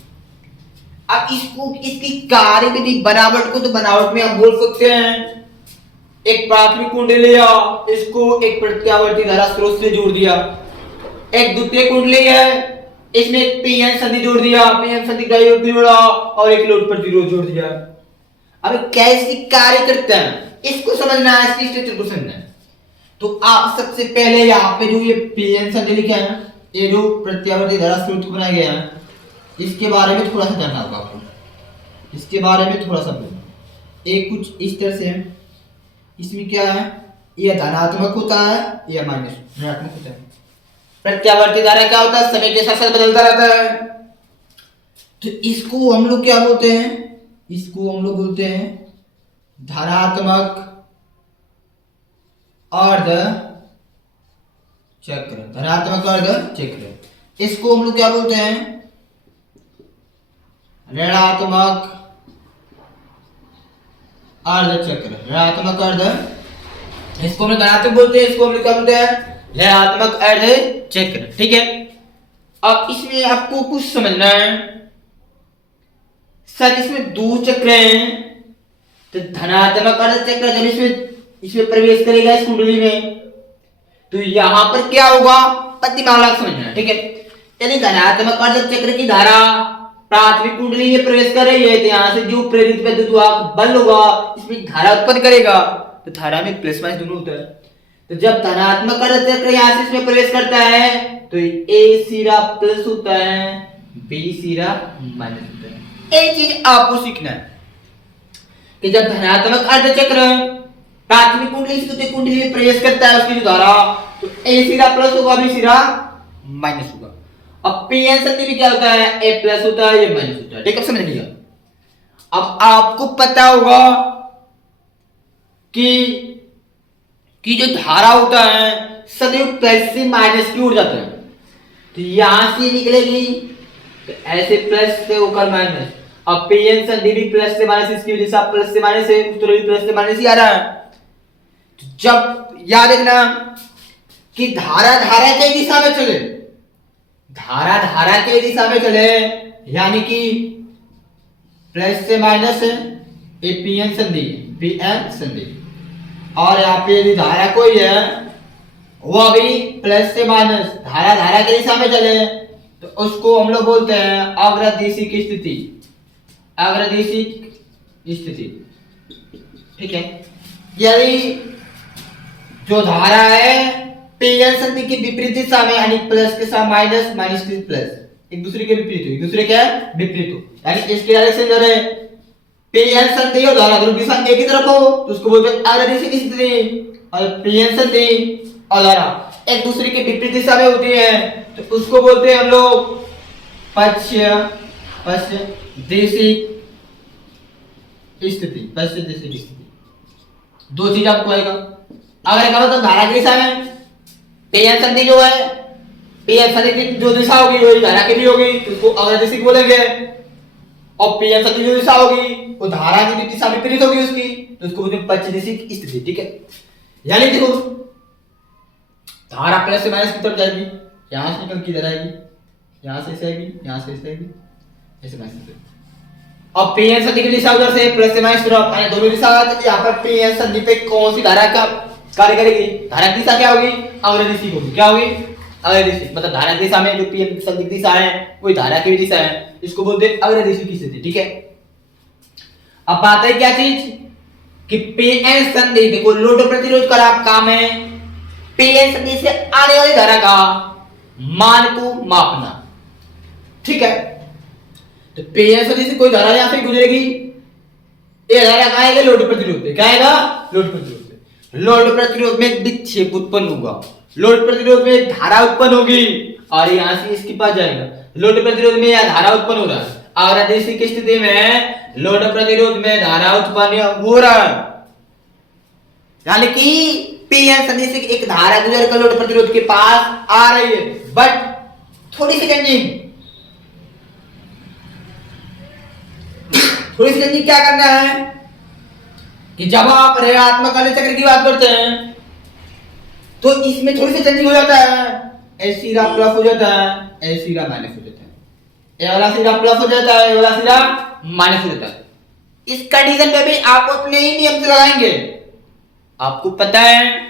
अब इसको इसकी कार्यविधि बनावट को तो बनावट में आप बोल सकते हैं, एक प्राथमिक कुंडली लिया, इसको एक प्रत्यावर्ती धारा स्रोत से जोड़ दिया, एक द्वितीय कुंडली है इसमें एक पीएन संधि जोड़ दिया, पीएन संधि का योग जोड़ा और एक लोड प्रतिरोध जोड़ दिया। अब कैसे कार्य करता है इसको समझना है, इसकी स्ट्रक्चर को समझना है। तो आप सबसे पहले यहाँ पे जो ये पीएन संधि लिखा है, ये जो प्रत्यावर्ती धारा स्रोत को बनाया गया है, इसके बारे में थोड़ा सा जानना होगा आपको, इसके बारे में थोड़ा सा बोलना। एक कुछ इस तरह से है, इसमें क्या है, ये धनात्मक होता है, ये माइनस ऋणात्मक होता है। प्रत्यावर्ती धारा क्या होता है, समय के साथ साथ बदलता रहता है। तो इसको हम लोग क्या बोलते हैं, इसको हम लोग बोलते हैं धनात्मक अर्ध चक्र, धनात्मक अर्ध चक्र। इसको हम लोग क्या बोलते हैं, ऋणात्मक अर्ध चक्र, ऋणात्मक अर्ध, इसको हम धनात्मक बोलते हैं, इसको हम लोग क्या बोलते हैं, ऋणात्मक अर्ध चक्र, ठीक है। अब इसमें आपको कुछ समझना है सर, इसमें दो चक्र हैं, तो धनात्मक अर्ध चक्र जब इसमें प्रवेश करेगा इस कुंडली में, तो यहां पर क्या होगा, प्रतिमाला समझना है, ठीक है। यानी धनात्मक अर्ध चक्र की धारा प्राथमिक कुंडली में प्रवेश कर रही है, तो यहां से जो प्रेरित विद्युत बल होगा इसमें धारा उत्पन्न करेगा, तो धारा में प्लस माइनस दोनों होता है। तो जब धनात्मक अर्ध चक्र यहां से इसमें प्रवेश करता है तो ए सिरा प्लस होता है, बी सिरा माइनस होता है। एक चीज आपको सीखना है कि जब धनात्मक अर्ध चक्र प्राथमिक कुंडली से द्वितीय कुंडली में प्रवेश करता है उसकी जो धारा, तो ए सिरा प्लस होगा, बी सिरा माइनस होगा। अब पीएन संधि में क्या होता है, ए प्लस होता है, ये माइनस होता है, ठीक है, समझ लीजिए। अब आपको पता होगा कि जो धारा होता है सदैव प्लस से माइनस की ओर जाता है, तो यहां से निकलेगी तो ऐसे प्लस से होकर माइनस। अब पीएन संधि भी प्लस से माइनस, इसकी वजह से प्लस से माइनस है, उत्तर भी प्लस से माइनस ही आ रहा है। तो जब याद रखना कि धारा धारा के दिशा में चले, धारा धारा के दिशा में चले, यानी कि प्लस से माइनस है, ये पीएन संधि, पीएन संधि, और यहाँ पे यदि धारा कोई है वो भी प्लस से माइनस धारा धारा के दिशा में चले, तो उसको हम लोग बोलते हैं अग्रदिशिक स्थिति, अग्रदिशिक स्थिति, ठीक है। यदि जो धारा है पीएन संधि की विपरीत दिशा में, यानी प्लस के साथ माइनस, माइनस के प्लस, एक दूसरे के विपरीत हो, एक दूसरे के विपरीत हो, यानी इसके डायरेक्शन जो है पीएन संधि और धारा ध्रुव दिशा एक ही तरफ हो तो उसको बोलते हैं अग्रदिशिक स्थिति, और पीएन संधि और धारा एक दूसरे के विपरीत दिशा में होती है तो उसको बोलते हैं हम लोग पश्च देशिक स्थिति, पश्च देशिक स्थिति। दो चीज आपको आएगा, अगर कहो तो धारा की दिशा में पीएन संधि जो है, पीएन संधि की जो दिशा होगी वही धारा की भी होगी, तो उसको अग्रदिशिक बोलेंगे, और पीएन संधि जो दिशा होगी वो धारा की दिशा विपरीत होगी उसकी, तो उसको बोलते हैं पश्चदिशिक स्थिति, ठीक है। यानी देखो धारा प्लस से माइनस की तरफ जाएगी, यहां से निकल किधर आएगी, यहां से ऐसे आएगी, यहां से ऐसे आएगी, ऐसे माइनस से। अब पीएन संधि की दिशा उधर से प्लस से माइनस तरफ, यानी दोनों दिशा यहां पर पीएन संधि पे कौन सी धारा का कार्य करेगी, धारा की दिशा क्या होगी, अग्रदिशिक होगी, क्या होगी, अग्र दिशा, मतलब धारा की दिशा में जो पी संदिग्ध दिशा है वही धारा की भी दिशा है, इसको बोलते हैं अग्र दिशा की स्थिति। ठीक है, अब बात है क्या चीज कि पीएन संधि, देखो लोड प्रतिरोध का आप काम है पीएन संधि से आने वाली धारा का मान को मापना। ठीक है, तो पीएन संधि से कोई धारा यहां से गुजरेगी, ये धारा कहां आएगा, लोड प्रतिरोध पे। क्या आएगा, लोड प्रतिरोध पे। लोड प्रतिरोध में विक्षेप उत्पन्न होगा, लोड प्रतिरोध में धारा उत्पन्न होगी और यहां से इसके पास जाएगा। लोड प्रतिरोध में यह धारा उत्पन्न हो रहा है, अग्र दिशा की स्थिति में लोड प्रतिरोध में धारा उत्पन्न हो रहा है, यानी कि पीएन संधि से एक धारा गुजर कर लोड प्रतिरोध के पास आ रही है। बट थोड़ी सी चेंजिंग, थोड़ी सी चेंजिंग क्या करना है कि जब आप ऋणात्मक आले चक्र की बात करते हैं तो इसमें थोड़ी सी चेंजिंग हो जाता है, ए सीधा प्लस हो जाता है, ए सीधा माइनस हो जाता है, ये वाला सीधा प्लस हो जाता है, ये वाला सीधा माइनस हो जाता है। इस कंडीशन पे भी आप अपने ही नियम से लगाएंगे। आपको पता है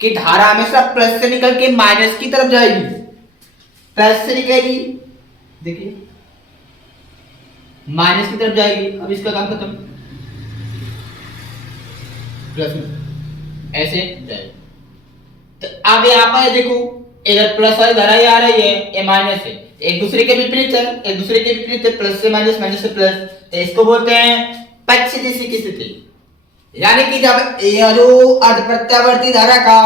कि धारा हमेशा प्लस से निकल के माइनस की तरफ जाएगी, प्लस से निकलेगी, देखिए माइनस की तरफ जाएगी। अब इसका काम खत्म, प्लस में ऐसे जाएगी। तो अब यहाँ पर देखो इधर प्लस वाली धारा आ रही है, ये माइनस है, एक दूसरे के विपरीत है, एक दूसरे के विपरीत है, प्लस से माइनस, माइनस से प्लस। तो इसको बोलते हैं पक्ष दिशा की स्थिति, यानी कि जब यह जो अर्ध प्रत्यावर्ती धारा का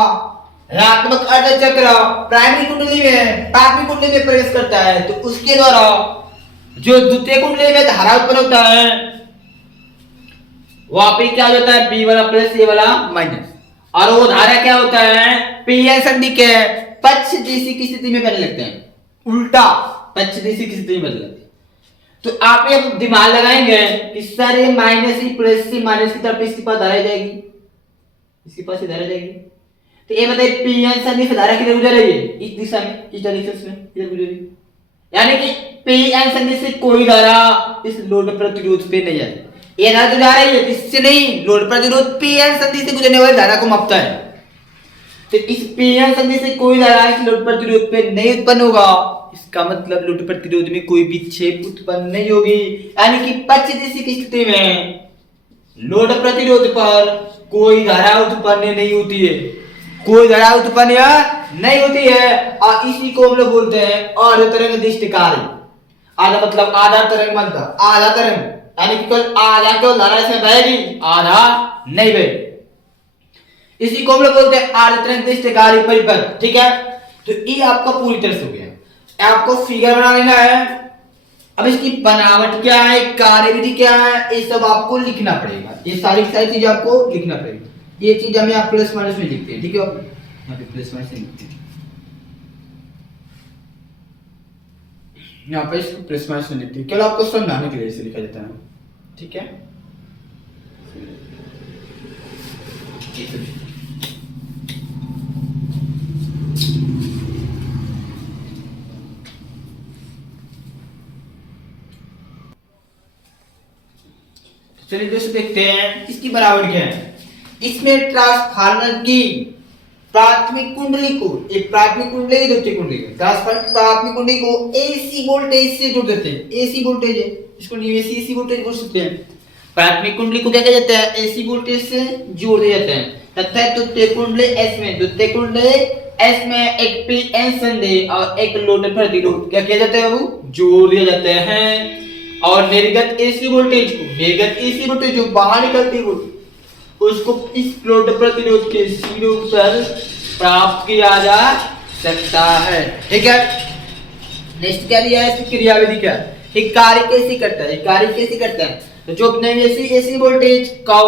ऋणात्मक अर्ध चक्र प्राइमरी कुंडली में प्राथमिक कुंडली में प्रवेश करता है तो उसके द्वारा जो द्वितीय कुंडली में धारा उत्पन्न होता है वहां पे क्या हो जाता है, बी वाला प्लस ए वाला माइनस, और वो धारा क्या होता है, पीएन संधि के पक्ष दिशा की स्थिति में बदलने लगते हैं, उल्टा पक्ष दिशा की स्थिति में बदल जाती है। तो आप ये दिमाग लगाएंगे कि सर ये माइनस ही प्लस से माइनस की तरफ इसके पास धारा जाएगी, इसके पास से धारा जाएगी। तो ये बताइए पीएन संधि से धारा किधर गुजर रही है, इस दिशा में, इस डायरेक्शन में इधर गुजर रही है, यानी कि पीएन संधि से कोई धारा इस लोड प्रतिरोध पे नहीं आई। ये धारा जो जा रही है इससे नहीं, लोड प्रतिरोध पीएन संधि से गुजरने वाली धारा को मापता है। तो इस पीएन संधि से कोई धारा इस लोड प्रतिरोध पे नहीं उत्पन्न होगा, इसका मतलब लोड प्रतिरोध में कोई विक्षेप उत्पन्न नहीं होगी, यानी कि पक्ष दिशा की स्थिति में लोड प्रतिरोध पर कोई धारा उत्पन्न नहीं होती है, कोई धारा उत्पन्न नहीं होती है। और इसी को हम लोग बोलते हैं आधा तरंग दिष्ट कार्य। आधा मतलब आधा तरंग, मतलब आधा तरंग, यानी कि केवल आधा केवल धारा इसमें बहेगी, आधा नहीं बहेगी। इसी को हम लोग बोलते हैं आधा तरंग दिष्ट कार्य परिपथ। ठीक है, तो ये आपका पूरी तरह से हो गया। आपको फिगर बना लेना है। अब इसकी बनावट क्या है, कार्यविधि क्या है, ये सब आपको लिखना पड़ेगा, ये सारी चीजें आपको लिखना पड़ेगी। ये चीज हमें आप प्लस माइनस में लिखते हैं, ठीक है, यहाँ पे प्लस माइनस लिखते हैं, यहाँ पे इसको प्लस माइनस में लिखते हैं, केवल आपको समझाने के लिए इसे लिखा जाता है। ठीक है, चलिए दोस्तों देखते हैं इसकी बराबर क्या है। इसमें ट्रांसफार्मर की प्राथमिक कुंडली को, एक प्राथमिक कुंडली द्वितीय कुंडली, ट्रांसफार्मर की प्राथमिक कुंडली को एसी वोल्टेज से जोड़ देते हैं। एसी वोल्टेज है, इसको एसी वोल्टेज बोल सकते हैं। प्राथमिक कुंडली को क्या कहते जाता है, एसी वोल्टेज से जोड़ दिया जाता है तथा द्वितीय कुंडली एस में, द्वितीय कुंडली एस में एक पीएन संधि और एक लोड प्रतिरोध क्या किया जाता है, वो जोड़ दिया जाते हैं। और निर्गत एसी वोल्टेज को, निर्गत एसी वोल्टेज जो बाहर निकलती है उसको इस लोड प्रतिरोध के सिरों पर प्राप्त किया जा सकता है। ठीक है, नेक्स्ट क्या दिया है, इसकी क्रियाविधि क्या है, ये कार्य कैसे करता है, कार्य कैसे करता है। तो जो निवेशी एसी वोल्टेज का,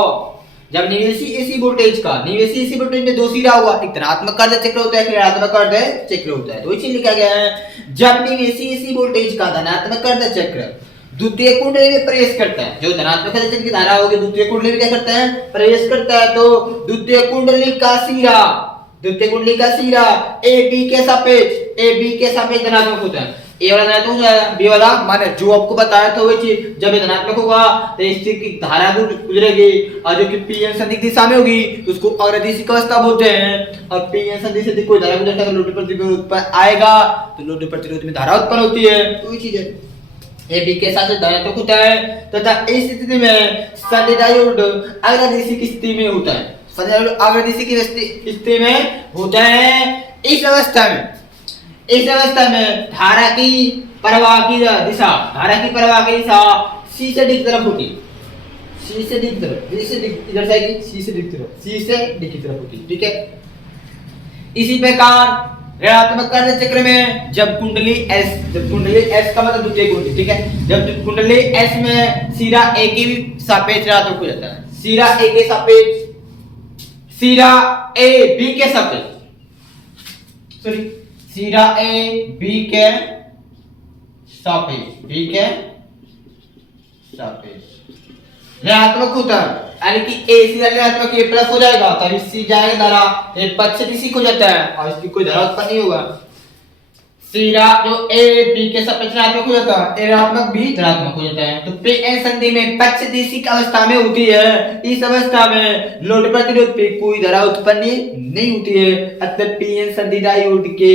जब निवेशी एसी वोल्टेज का, निवेशी एसी वोल्टेज में दो सिरा हुआ, एक धनात्मक अर्ध चक्र होता है, एक ऋणात्मक अर्ध चक्र होता है। तो इसी लिखा गया है जब निवेशी एसी वोल्टेज का धनात्मक अर्ध चक्र द्वितीय कुंडली में प्रवेश करता है, जो धनात्मक अर्ध चक्र की धारा होगी द्वितीय कुंडली में क्या करता है, प्रवेश करता है, तो द्वितीय कुंडली का सिरा, द्वितीय कुंडली का सिरा ए बी के सापेक्ष धनात्मक होता है। ए वाला धनात्मक हो जाएगा, बी वाला माने जो आपको बताया था वही चीज, जब ये धनात्मक होगा तो इससे की धारा गुजरेगी और जो कि पी एन संदिग्ध दिशा में होगी तो उसको अग्रदिशिक अवस्था बोलते हैं। और पी एन संदिग्ध से कोई धारा गुजरता है तो लोड प्रतिरोध उत्पन्न आएगा, तो लोड प्रतिरोध में धारा उत्पन्न होती है, तो वही चीज है। ए बी के साथ धनात्मक होता है तथा इस स्थिति में संदिग्ध डायोड अग्रदिशिक स्थिति में होता है, संदिग्ध डायोड अग्रदिशिक स्थिति में होता है। इस अवस्था में धारा की प्रवाह की दिशा सी से डी की तरफ होती है, सी से डी की तरफ, डी से डी इधर से आएगी, सी से डी की तरफ, सी से डी की तरफ होती है, ठीक है। इसी प्रकार ऋणात्मक अर्ध चक्र में जब कुंडली S का मतलब द्वितीय कुंडली, ठीक है, जब कुंडली S में सिरा A के सापेक्ष ऋणात्मक हो जाता है, सिरा A के सापेक्ष, सिरा A B के सापेक्ष, सॉरी सिरा A B के सापेक्ष, B के सापेक्ष ऋणात्मक होता है, यानी कि A सिरा ऋणात्मक A प्लस हो जाएगा, तभी C जाएगा धारा, ये पक्ष दिशा हो जाता है और इसकी कोई धारा उत्पन्न नहीं होगा। सिरा जो A B के सापेक्ष ऋणात्मक हो जाता है, A ऋणात्मक B धनात्मक हो जाता है, तो P N संधि में पक्ष दिशा की अवस्था में होती है। इस अवस्था में लोड प्रतिरोध पे कोई धारा उत्पन्न नहीं होती है, अतः P N संधि डायोड के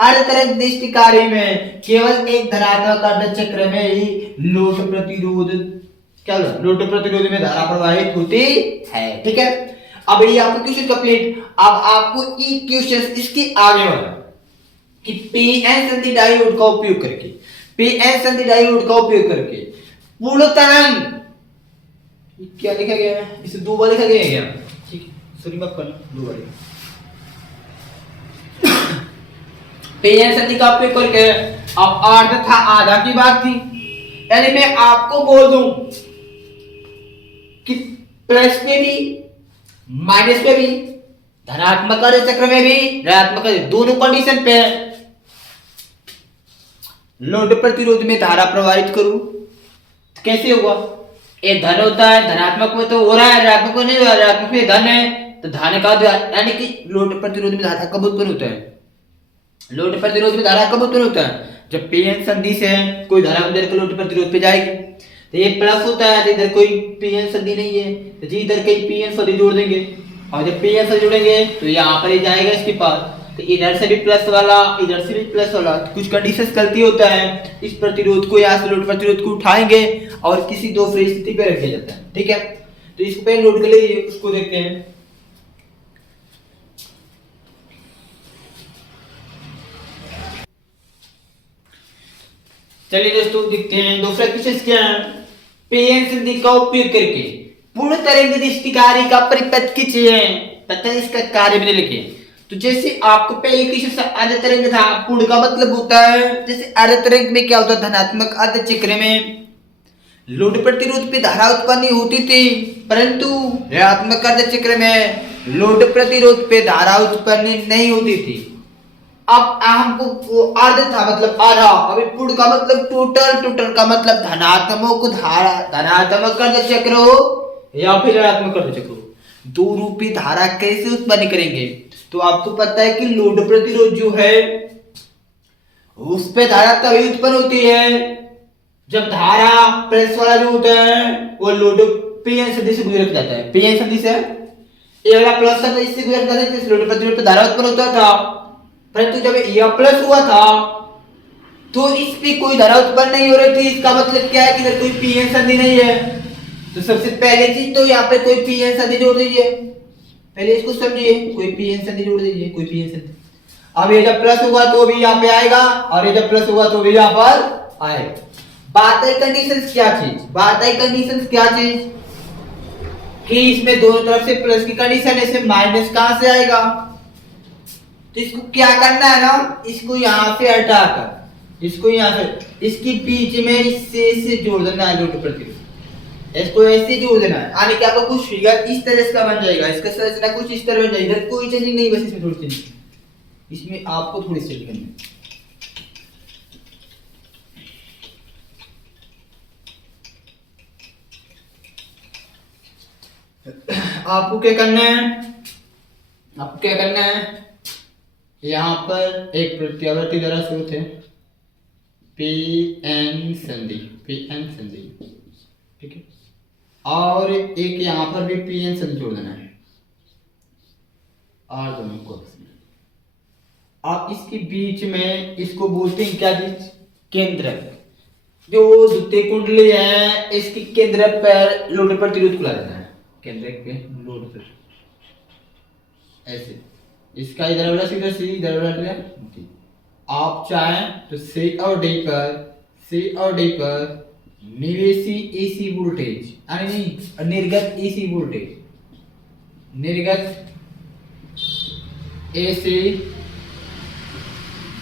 अर्ध तरंग दृष्टि कार्य में केवल एक धनात्मक अर्ध चक्र में ही लोड प्रतिरोध में धारा प्रवाहित होती है, ठीक है। अब ये आपको क्वेश्चन कंप्लीट। अब आपको ये क्वेश्चन इसके आगे वाला कि पीएन संधि डायोड का उपयोग करके पूर्ण तरंग, क्या लिखा गया है, इसे दो बार लिखा गया है क्या, ठीक है, सॉरी माफ करना, दो बार पीएन संधि का उपयोग करके। अब अर्ध था आधा की बात थी, यानी मैं आपको बोल दूं कि प्लस पे भी माइनस पे भी धनात्मक अर्ध चक्र में भी ऋणात्मक दोनों कंडीशन पे लोड प्रतिरोध में धारा प्रवाहित करूं तो कैसे होगा। ये धन होता है, धनात्मक में तो हो रहा है, ऋणात्मक में नहीं हो रहा, ऋणात्मक में धन है तो धन का यानी कि लोड प्रतिरोध में धारा कब उत्पन्न होता है, लोड प्रतिरोध में धारा कब उत्पन्न होता है, जब पीएन संधि से कोई धारा उधर के लोड प्रतिरोध पे जाएगी, तो ये प्लस होता है, इधर कोई पीएन संधि नहीं है तो जी इधर कहीं पीएन संधि जोड़ देंगे, और जब पीएन संधि जोड़ेंगे तो यहाँ पर ही जाएगा इसके पास, तो इधर से भी प्लस वाला, इधर से भी प्लस वाला, तो कुछ कंडीशंस गलती होता है, इस प्रतिरोध को यहाँ से लोड प्रतिरोध को उठाएंगे और किसी दूसरी स्थिति पे रख दिया जाता है, ठीक है। तो इसको पे लोड के लिए उसको देखते हैं। चलिए दोस्तों देखते हैं दूसरा क्वेश्चन क्या है। पीएन संधि का उपयोग करके पूर्ण तरंग दृष्टि कार्य का परिपथ खींचिए तथा इसका कार्य भी लिखिए। तो जैसे आपको पहले क्वेश्चन अर्ध तरंग था, पूर्ण का मतलब होता है, जैसे अर्ध तरंग में क्या होता है, धनात्मक अर्ध चक्र में लोड प्रतिरोध पे धारा उत्पन्न होती थी, परंतु ऋणात्मक अर्ध चक्र में लोड प्रतिरोध पे धारा उत्पन्न नहीं होती थी। अब हमको अर्ध था मतलब आधा, अभी पूर्ण का मतलब टोटल का मतलब धनात्मक धारा, धनात्मक अर्ध चक्र हो या फिर ऋणात्मक अर्ध चक्र हो, दो रूपी धारा कैसे उत्पन्न करेंगे। तो आपको पता है कि लोड प्रतिरोध जो है उस पे धारा तभी उत्पन्न होती है जब धारा प्लस वाला जो होता है वो लोड पीएन संधि से गुजर जाता है, पीएन संधि से ये वाला प्लस था इससे गुजर जाता है, लोड प्रतिरोध पे धारा उत्पन्न होता था, परंतु जब यह प्लस हुआ था तो इस पे कोई धारा उत्पन्न नहीं हो रही थी। इसका मतलब क्या है कि इधर कोई पीएन संधि नहीं है। तो सबसे पहले चीज तो यहाँ पे कोई पीएन संधि जोड़ दीजिए, पहले इसको समझिए, कोई पीएन संधि जोड़ दीजिए, कोई पीएन संधि। अब ये जब प्लस होगा तो भी यहाँ पे आएगा और ये जब प्लस होगा तो भी यहाँ पर आएगा। बात है कंडीशंस क्या चीज, बात है कंडीशंस क्या चीज कि इसमें दोनों तरफ से प्लस की कंडीशन है, इसमें माइनस कहां से आएगा। तो इसको क्या करना है ना, इसको यहाँ से हटाकर इसको यहाँ से इसकी बीच में इससे जोड़ देना है लोड प्रतिरोध, इसको ऐसे जोड़ देना है, आने के आपको कुछ फिगर इस तरह का बन जाएगा, इसका संरचना कुछ इस तरह बन जाएगा। इधर कोई चेंजिंग नहीं, बस इसमें थोड़ी चेंजिंग, इसमें आपको थोड़ी सी करनी है। आपको क्या करना है, आपको क्या करना है, यहाँ पर एक प्रत्यावर्ती धारा स्रोत है, पी एन संधि, पी एन संधि, ठीक है। और एक यहाँ पर भी पी एन संधि जोड़ देना है, और दोनों को आप इसके बीच में इसको बोलते हैं क्या चीज, केंद्रक। जो द्वितीय कुंडली है इसकी केंद्रक पर लोड प्रतिरोध खुला रहता है, केंद्रक पे लोड पर ऐसे, इसका इधर वाला सीधा सी, इधर वाला डी। आप चाहें तो सी और डी पर निवेशी एसी वोल्टेज, नहीं निर्गत एसी वोल्टेज, निर्गत एसी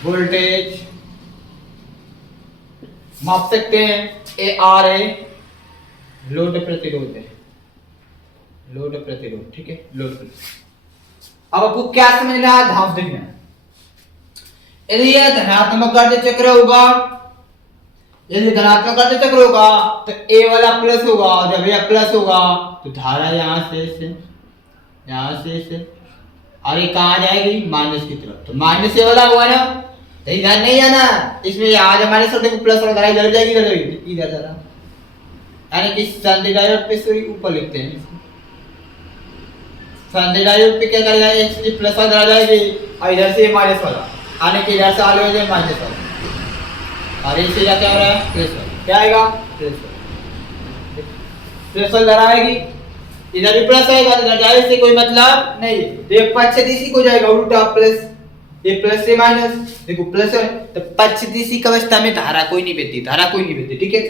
वोल्टेज माप सकते हैं। ए आर है लोड प्रतिरोध है, लोड प्रतिरोध, ठीक है, लोड प्रतिरोध। अब आपको क्या समझना है, ध्यान देखना है। यदि यह धनात्मक अर्ध चक्र होगा, यदि धनात्मक अर्ध चक्र होगा तो ए वाला प्लस होगा, और जब यह प्लस होगा तो धारा यहां से यहां से और ये कहाँ जाएगी, माइनस की तरफ। तो माइनस ये वाला हुआ ना, तो इधर नहीं है ना, इसमें आज हमारे साथ देखो प्लस वाला धारा इधर जाएगी, इधर जाएगी, इधर धारा, यानी कि संधि डायोड पे से ऊपर लिखते हैं। संधि डायोड पे क्या करेगा, इसकी प्लस वाला धारा जाएगी और इधर से माइनस वाला, यानी कि इधर से आलू है माइनस वाला, और इससे क्या हो रहा है, प्लस वाला, क्या आएगा, प्लस वाला धारा आएगी, इधर भी प्लस आएगा, इधर जाए से कोई मतलब नहीं, तो ये पक्ष दिशा को जाएगा उल्टा प्लस, ये प्लस से माइनस, देखो प्लस है तो पक्ष दिशा की अवस्था में धारा कोई नहीं बहती, धारा कोई नहीं बहती, ठीक है।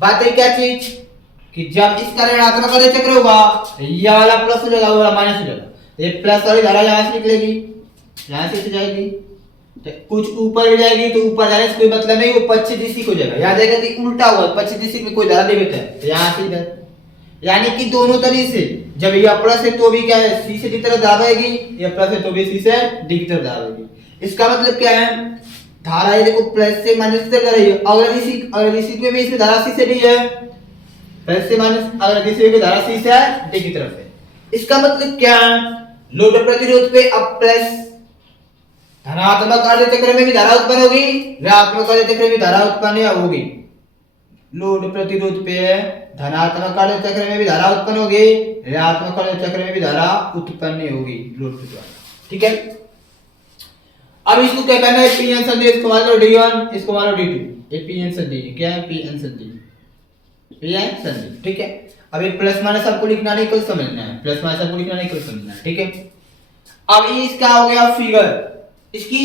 बात है क्या चीज कि जब इसका ऋणात्मक अर्ध चक्र होगा ये वाला प्लस हो जाएगा, वो वाला माइनस हो जाएगा, ये प्लस वाली धारा यहां से निकलेगी, यहां से जाएगी, तो कुछ ऊपर भी जाएगी, तो ऊपर जाने से कोई मतलब नहीं, वो पक्ष दिशा को जाएगा, याद आएगा कि उल्टा हुआ, पक्ष दिशा में कोई धारा नहीं बहता है, तो यहां से इधर, यानी कि दोनों तरीके से, जब यह प्लस है तो भी क्या है, सी से डी तरफ धारा आएगी, यह प्लस है तो भी सी से डी की तरफ धारा आएगी। इसका मतलब क्या है, धारा ये देखो प्लस से माइनस से जा रही है, अगर इसी में भी इसमें धारा सी से डी है, प्लस से माइनस, अगर इसी में धारा सी से डी की तरफ है। इसका मतलब क्या है, लोड प्रतिरोध पे अब प्लस, धनात्मक अर्ध चक्र में भी धारा उत्पन्न होगी, ऋणात्मक अर्ध चक्र में भी धारा उत्पन्न होगी। लोड प्रतिरोध पे धनात्मक अर्ध चक्र में भी धारा उत्पन्न होगी, ऋणात्मक अर्ध चक्र में भी धारा उत्पन्न होगी लोड प्रतिरोध, ठीक है। अब इसको क्या करना है, पी एन संधि, इसको मान लो D1, इसको मान लो D2, ये पी एन संधि क्या है, पी एन संधि, पी एन संधि, ठीक है। अब ये प्लस माइनस आपको लिखना नहीं, कुछ समझना है, प्लस माइनस आपको लिखना नहीं, कुछ समझना है, ठीक है। अब ये इसका हो गया फिगर, इसकी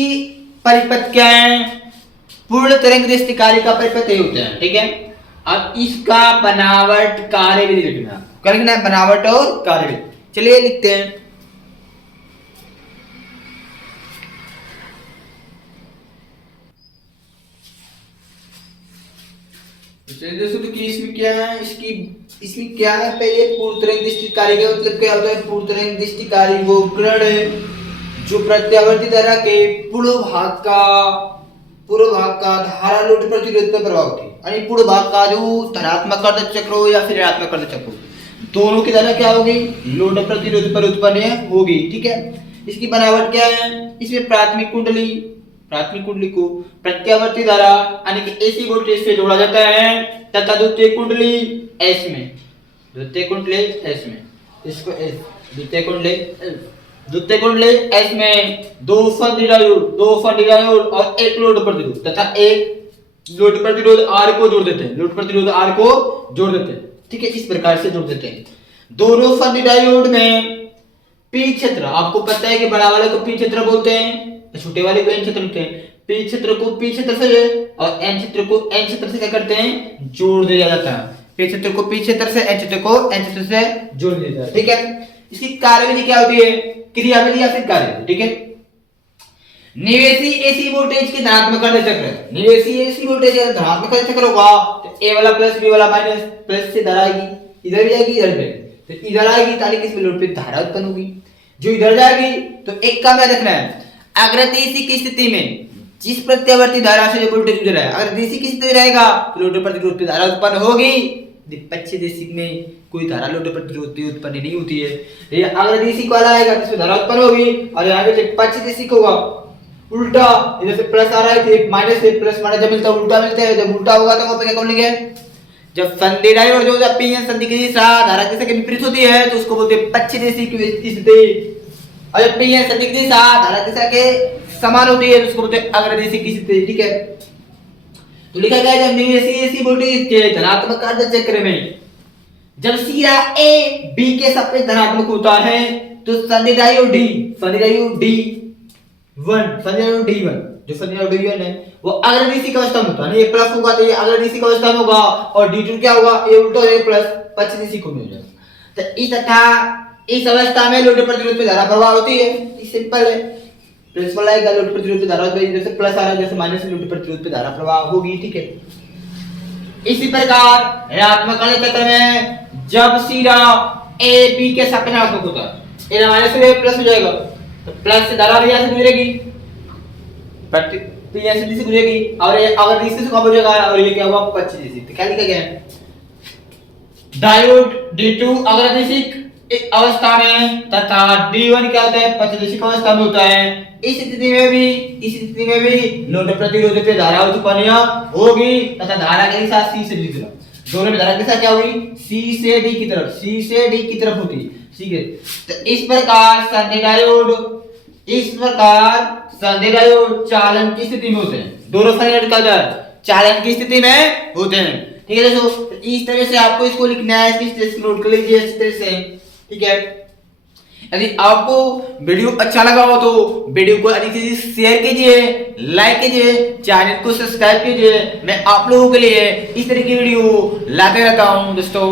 परिपथ क्या है, पूर्ण तरंग दृष्टिकारी का परिपथ ये होता है, ठीक है। अब इसका बनावट कार्य विधि लिखना, क्या लिखना है, बनावट और कार्य विधि, चलिए लिखते हैं। तो कि इसमें क्या है, इसमें क्या है, पहले पूर्ण तरंग दृष्टिकारी का मतलब क्या होता है, पूर्ण तरंग दृष्टिकारी वो किरण है जो प्रत्यावर्ती धारा के पूर्व भाग का धारा लोड प्रतिरोध पर प्रभाव होती है, यानी पूर्व भाग का जो धनात्मक अर्ध चक्र हो या फिर ऋणात्मक अर्ध चक्र हो, दोनों की धारा क्या होगी, लोड प्रतिरोध पर उत्पन्न होगी, ठीक है। इसकी बनावट क्या है, इसमें प्राथमिक कुंडली को प्रत्यावर्ती धारा यानी कि एसी वोल्टेज से जोड़ा जाता है, तथा द्वितीय कुंडली एस में, इसको एस, द्वितीय कुंडली एस में दो संधि डायोड और एक लोड प्रतिरोध तथा एक लोड प्रतिरोध आर को जोड़ देते हैं, ठीक है। इस प्रकार से जोड़ देते हैं। दोनों संधि डायोड में पी क्षेत्र, आपको पता है कि बड़ा वाले को पी क्षेत्र बोलते हैं, छोटे वाले को एन क्षेत्र बोलते हैं। पी क्षेत्र को पी क्षेत्र से और एन क्षेत्र को एन क्षेत्र से क्या करते हैं, जोड़ दिया जाता है। पी क्षेत्र को पी क्षेत्र से, एन क्षेत्र को एन क्षेत्र से जोड़ दिया जाता है, ठीक है। इसकी कार्यविधि क्या होती है, क्रियाविधि या फिर कार्यविधि, ठीक है। निवेशी एसी वोल्टेज के धनात्मक अर्ध चक्र, निवेशी एसी वोल्टेज का धनात्मक अर्ध चक्र होगा तो ए वाला प्लस बी वाला माइनस, प्लस से धारा आएगी, इधर भी आएगी इधर भी, तो इधर आएगी ताकि किस में लोड पे धारा उत्पन्न होगी, जो इधर जाएगी तो एक काम याद रखना है, अगर डीसी की स्थिति में जिस प्रत्यावर्ती धारा से जो वोल्टेज गुजर रहा है, अगर डीसी की स्थिति रहेगा तो लोड प्रतिरोध पे धारा उत्पन्न होगी, पश्चिम डीसी में कोई धारा लोड प्रतिरोध पे उत्पन्न नहीं होती है। ये अगर डीसी को आएगा तो इसमें धारा उत्पन्न होगी, और यहाँ पे पश्चिम डीसी को होगा उल्टा, इधर से प्लस आ रहा है कि माइनस से प्लस माइनस जब मिलता है उल्टा मिलता है, जब उल्टा होगा तो वहां पे क्या कौन लिखे, जब संधि डायोड जो होता है पीएन संधि की दिशा धारा की दिशा के विपरीत होती है तो उसको बोलते हैं पश्चिमी दिशा की स्थिति, और जब पीएन संधि की दिशा धारा की दिशा के समान होती है तो उसको बोलते हैं अग्रदिशा की स्थिति। ठीक है, तो लिखा गया है जब एसी वोल्टेज के धनात्मक अर्ध चक्र में जब सिरा ए बी के सापेक्ष धनात्मक होता है तो संधि डायोड डी, संधि डायोड डी1, संधि डायोड डी1, जो संधि डायोड डी1 है वो अग्रदिशा की अवस्था में होता है। ये प्लस होगा तो ये अग्रदिशा की अवस्था में होगा, और डी2 क्या होगा, ये उल्टा हो जाएगा, प्लस पश्चिमी दिशा को हो जाएगा। तो इस तथा इस अवस्था में लोड प्रतिरोध पे धारा प्रवाह होती है। ये सिंपल है, प्रिंसिपल आएगा लोड प्रतिरोध पे धारा जैसे प्लस आ रहा है जैसे माइनस से लोड प्रतिरोध पे धारा प्रवाह होगी। ठीक है, इसी प्रकार ऋणात्मक अर्ध चक्र में जब सिरा ए बी के सापेक्ष ऋणात्मक होता है, ये माइनस से प्लस हो जाएगा तो प्लस से धारा यहां से गुजरेगी, तो यहां से गुजरेगी, और ये अगर इसी से कब हो जाएगा, और ये क्या हुआ पश्चिमी दिशा। तो क्या लिखा गया है, डायोड D2 अग्रदिशिक अवस्था में तथा D1 क्या होता है पश्चिमी अवस्था में होता है। इस स्थिति में भी लोड प्रतिरोध पे धारा उत्पन्न होगी तथा धारा की दिशा C से D की तरफ, दोनों में धारा की दिशा क्या होगी, C से D की तरफ, C से D की तरफ होती है। ठीक है, तो इस प्रकार संधि डायोड चालन की स्थिति में होते हैं, दोनों संधि डायोड चालन की स्थिति में होते हैं। ठीक है दोस्तों, तो इस तरह से आपको इसको लिखना है, इस तरह से नोट कर लीजिए इस तरह से। ठीक है, यदि आपको वीडियो अच्छा लगा हो तो वीडियो को अधिक से अधिक शेयर कीजिए, लाइक कीजिए, चैनल को सब्सक्राइब कीजिए। मैं आप लोगों के लिए इस तरह की वीडियो लाते रहता हूं दोस्तों।